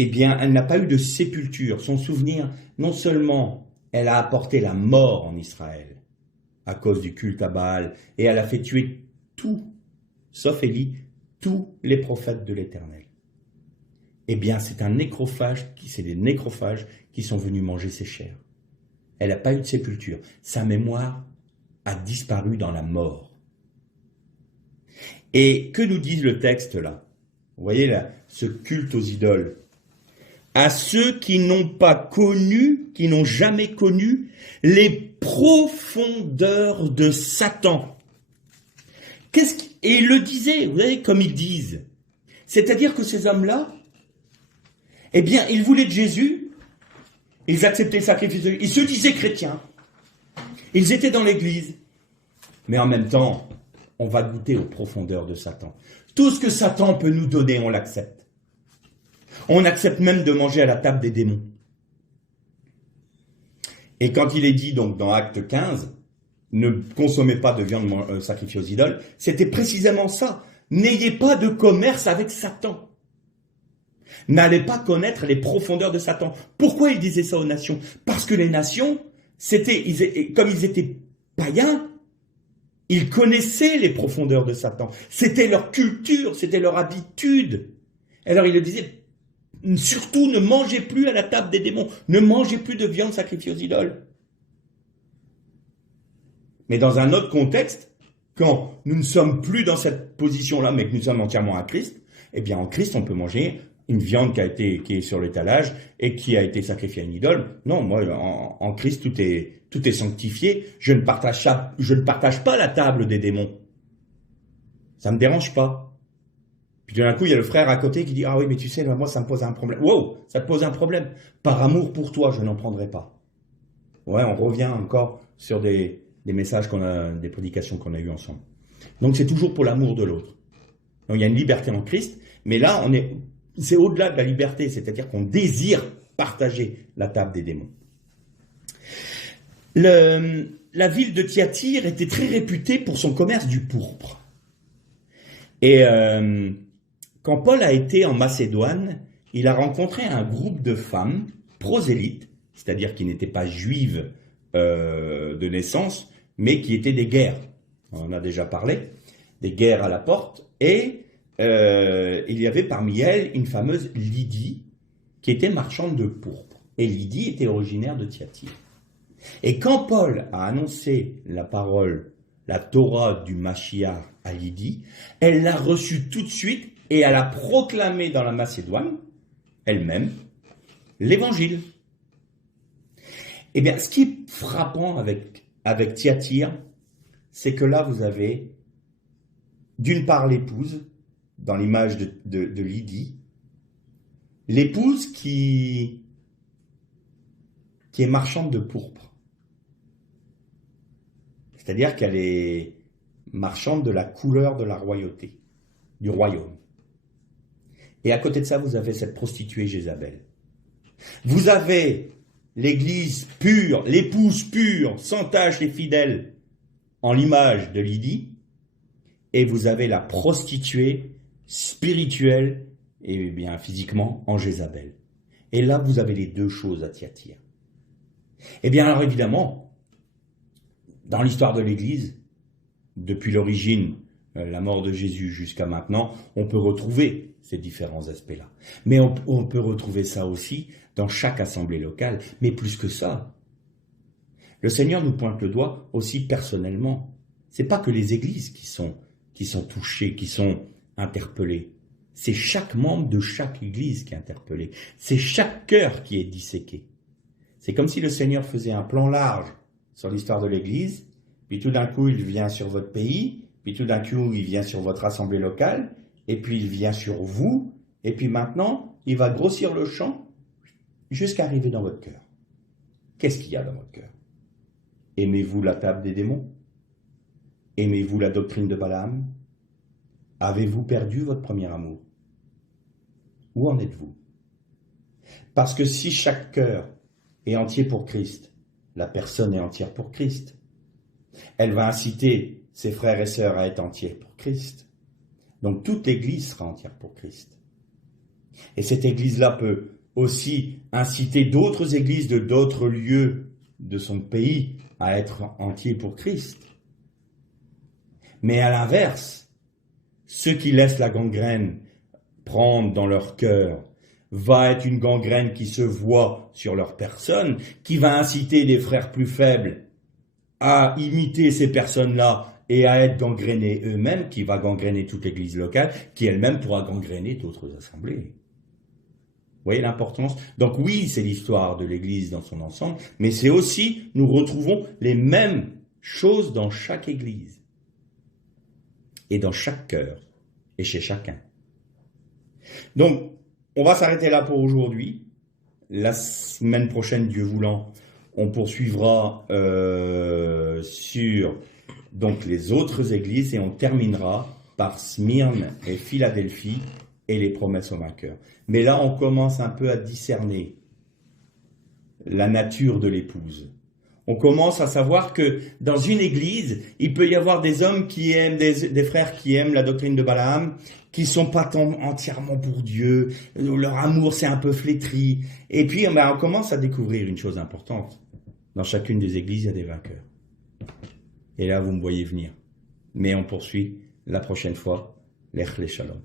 eh bien, elle n'a pas eu de sépulture. Son souvenir, non seulement elle a apporté la mort en Israël à cause du culte à Baal, et elle a fait tuer tout, sauf Élie, tous les prophètes de l'Éternel. Eh bien, c'est des nécrophages qui sont venus manger ses chairs. Elle n'a pas eu de sépulture. Sa mémoire a disparu dans la mort. Et que nous dit le texte là? Vous voyez là, ce culte aux idoles. À ceux qui n'ont pas connu, qui n'ont jamais connu les profondeurs de Satan. Et ils le disaient, vous voyez, comme ils disent. C'est-à-dire que ces hommes-là, eh bien, ils voulaient de Jésus, ils acceptaient le sacrifice de Jésus, ils se disaient chrétiens, ils étaient dans l'église, mais en même temps, on va goûter aux profondeurs de Satan. Tout ce que Satan peut nous donner, on l'accepte. On accepte même de manger à la table des démons. Et quand il est dit donc dans Acte 15, ne consommez pas de viande sacrifiée aux idoles, c'était précisément ça. N'ayez pas de commerce avec Satan. N'allez pas connaître les profondeurs de Satan. Pourquoi il disait ça aux nations? Parce que les nations, comme ils étaient païens, ils connaissaient les profondeurs de Satan. C'était leur culture, c'était leur habitude. Alors il le disait, surtout ne mangez plus à la table des démons, ne mangez plus de viande sacrifiée aux idoles. Mais dans un autre contexte, quand nous ne sommes plus dans cette position-là, mais que nous sommes entièrement à Christ, eh bien en Christ on peut manger une viande qui est sur l'étalage et qui a été sacrifiée à une idole. Non, moi en Christ tout est sanctifié. Je ne partage pas la table des démons. Ça me dérange pas. Puis d'un coup il y a le frère à côté qui dit ah oui mais tu sais moi ça me pose un problème. Wow, ça te pose un problème. Par amour pour toi je n'en prendrai pas. Ouais, on revient encore sur des messages des prédications qu'on a eues ensemble. Donc c'est toujours pour l'amour de l'autre. Donc il y a une liberté en Christ, mais là c'est au-delà de la liberté, c'est-à-dire qu'on désire partager la table des démons. La ville de Thyatire était très réputée pour son commerce du pourpre. Et quand Paul a été en Macédoine, il a rencontré un groupe de femmes prosélytes, c'est-à-dire qui n'étaient pas juives de naissance, mais qui étaient des guerres. On en a déjà parlé, des guerres à la porte, et il y avait parmi elles une fameuse Lydie, qui était marchande de pourpre. Et Lydie était originaire de Thyatire. Et quand Paul a annoncé la parole, la Torah du Mashiach à Lydie, elle l'a reçue tout de suite et elle a proclamé dans la Macédoine, elle-même, l'évangile. Eh bien, ce qui est frappant avec Thyatire, c'est que là, vous avez d'une part l'épouse, dans l'image de Lydie, l'épouse qui est marchande de pourpre. C'est-à-dire qu'elle est marchande de la couleur de la royauté, du royaume. Et à côté de ça, vous avez cette prostituée Jézabel. Vous avez l'église pure, l'épouse pure, sans tache et fidèle, en l'image de Lydie, et vous avez la prostituée spirituelle et bien physiquement en Jézabel. Et là, vous avez les deux choses à Thyatire. Eh bien, alors évidemment, dans l'histoire de l'Église, depuis l'origine, la mort de Jésus jusqu'à maintenant, on peut retrouver ces différents aspects-là. Mais on peut retrouver ça aussi dans chaque assemblée locale. Mais plus que ça, le Seigneur nous pointe le doigt aussi personnellement. C'est pas que les églises qui sont touchées, qui sont interpellées. C'est chaque membre de chaque église qui est interpellé. C'est chaque cœur qui est disséqué. C'est comme si le Seigneur faisait un plan large sur l'histoire de l'Église, puis tout d'un coup il vient sur votre pays, puis tout d'un coup il vient sur votre assemblée locale, et puis il vient sur vous, et puis maintenant il va grossir le champ jusqu'à arriver dans votre cœur. Qu'est-ce qu'il y a dans votre cœur? Aimez-vous la table des démons? Aimez-vous la doctrine de Balaam? Avez-vous perdu votre premier amour? Où en êtes-vous? Parce que si chaque cœur est entier pour Christ, la personne est entière pour Christ. Elle va inciter ses frères et sœurs à être entiers pour Christ. Donc toute l'Église sera entière pour Christ. Et cette église-là peut aussi inciter d'autres églises de d'autres lieux de son pays à être entiers pour Christ. Mais à l'inverse, ceux qui laissent la gangrène prendre dans leur cœur va être une gangrène qui se voit sur leur personne, qui va inciter des frères plus faibles à imiter ces personnes-là et à être gangrénés eux-mêmes, qui va gangréner toute l'église locale, qui elle-même pourra gangréner d'autres assemblées. Vous voyez l'importance? Donc oui, c'est l'histoire de l'église dans son ensemble, mais c'est aussi, nous retrouvons les mêmes choses dans chaque église et dans chaque cœur et chez chacun. Donc, on va s'arrêter là pour aujourd'hui. La semaine prochaine, Dieu voulant, on poursuivra sur donc les autres églises et on terminera par Smyrne et Philadelphie et les promesses aux vainqueurs. Mais là, on commence un peu à discerner la nature de l'épouse. On commence à savoir que dans une église, il peut y avoir des hommes qui aiment, des frères qui aiment la doctrine de Balaam, qui sont pas entièrement pour Dieu, leur amour c'est un peu flétri. Et puis on commence à découvrir une chose importante. Dans chacune des églises, il y a des vainqueurs. Et là, vous me voyez venir. Mais on poursuit la prochaine fois. Lech le Shalom.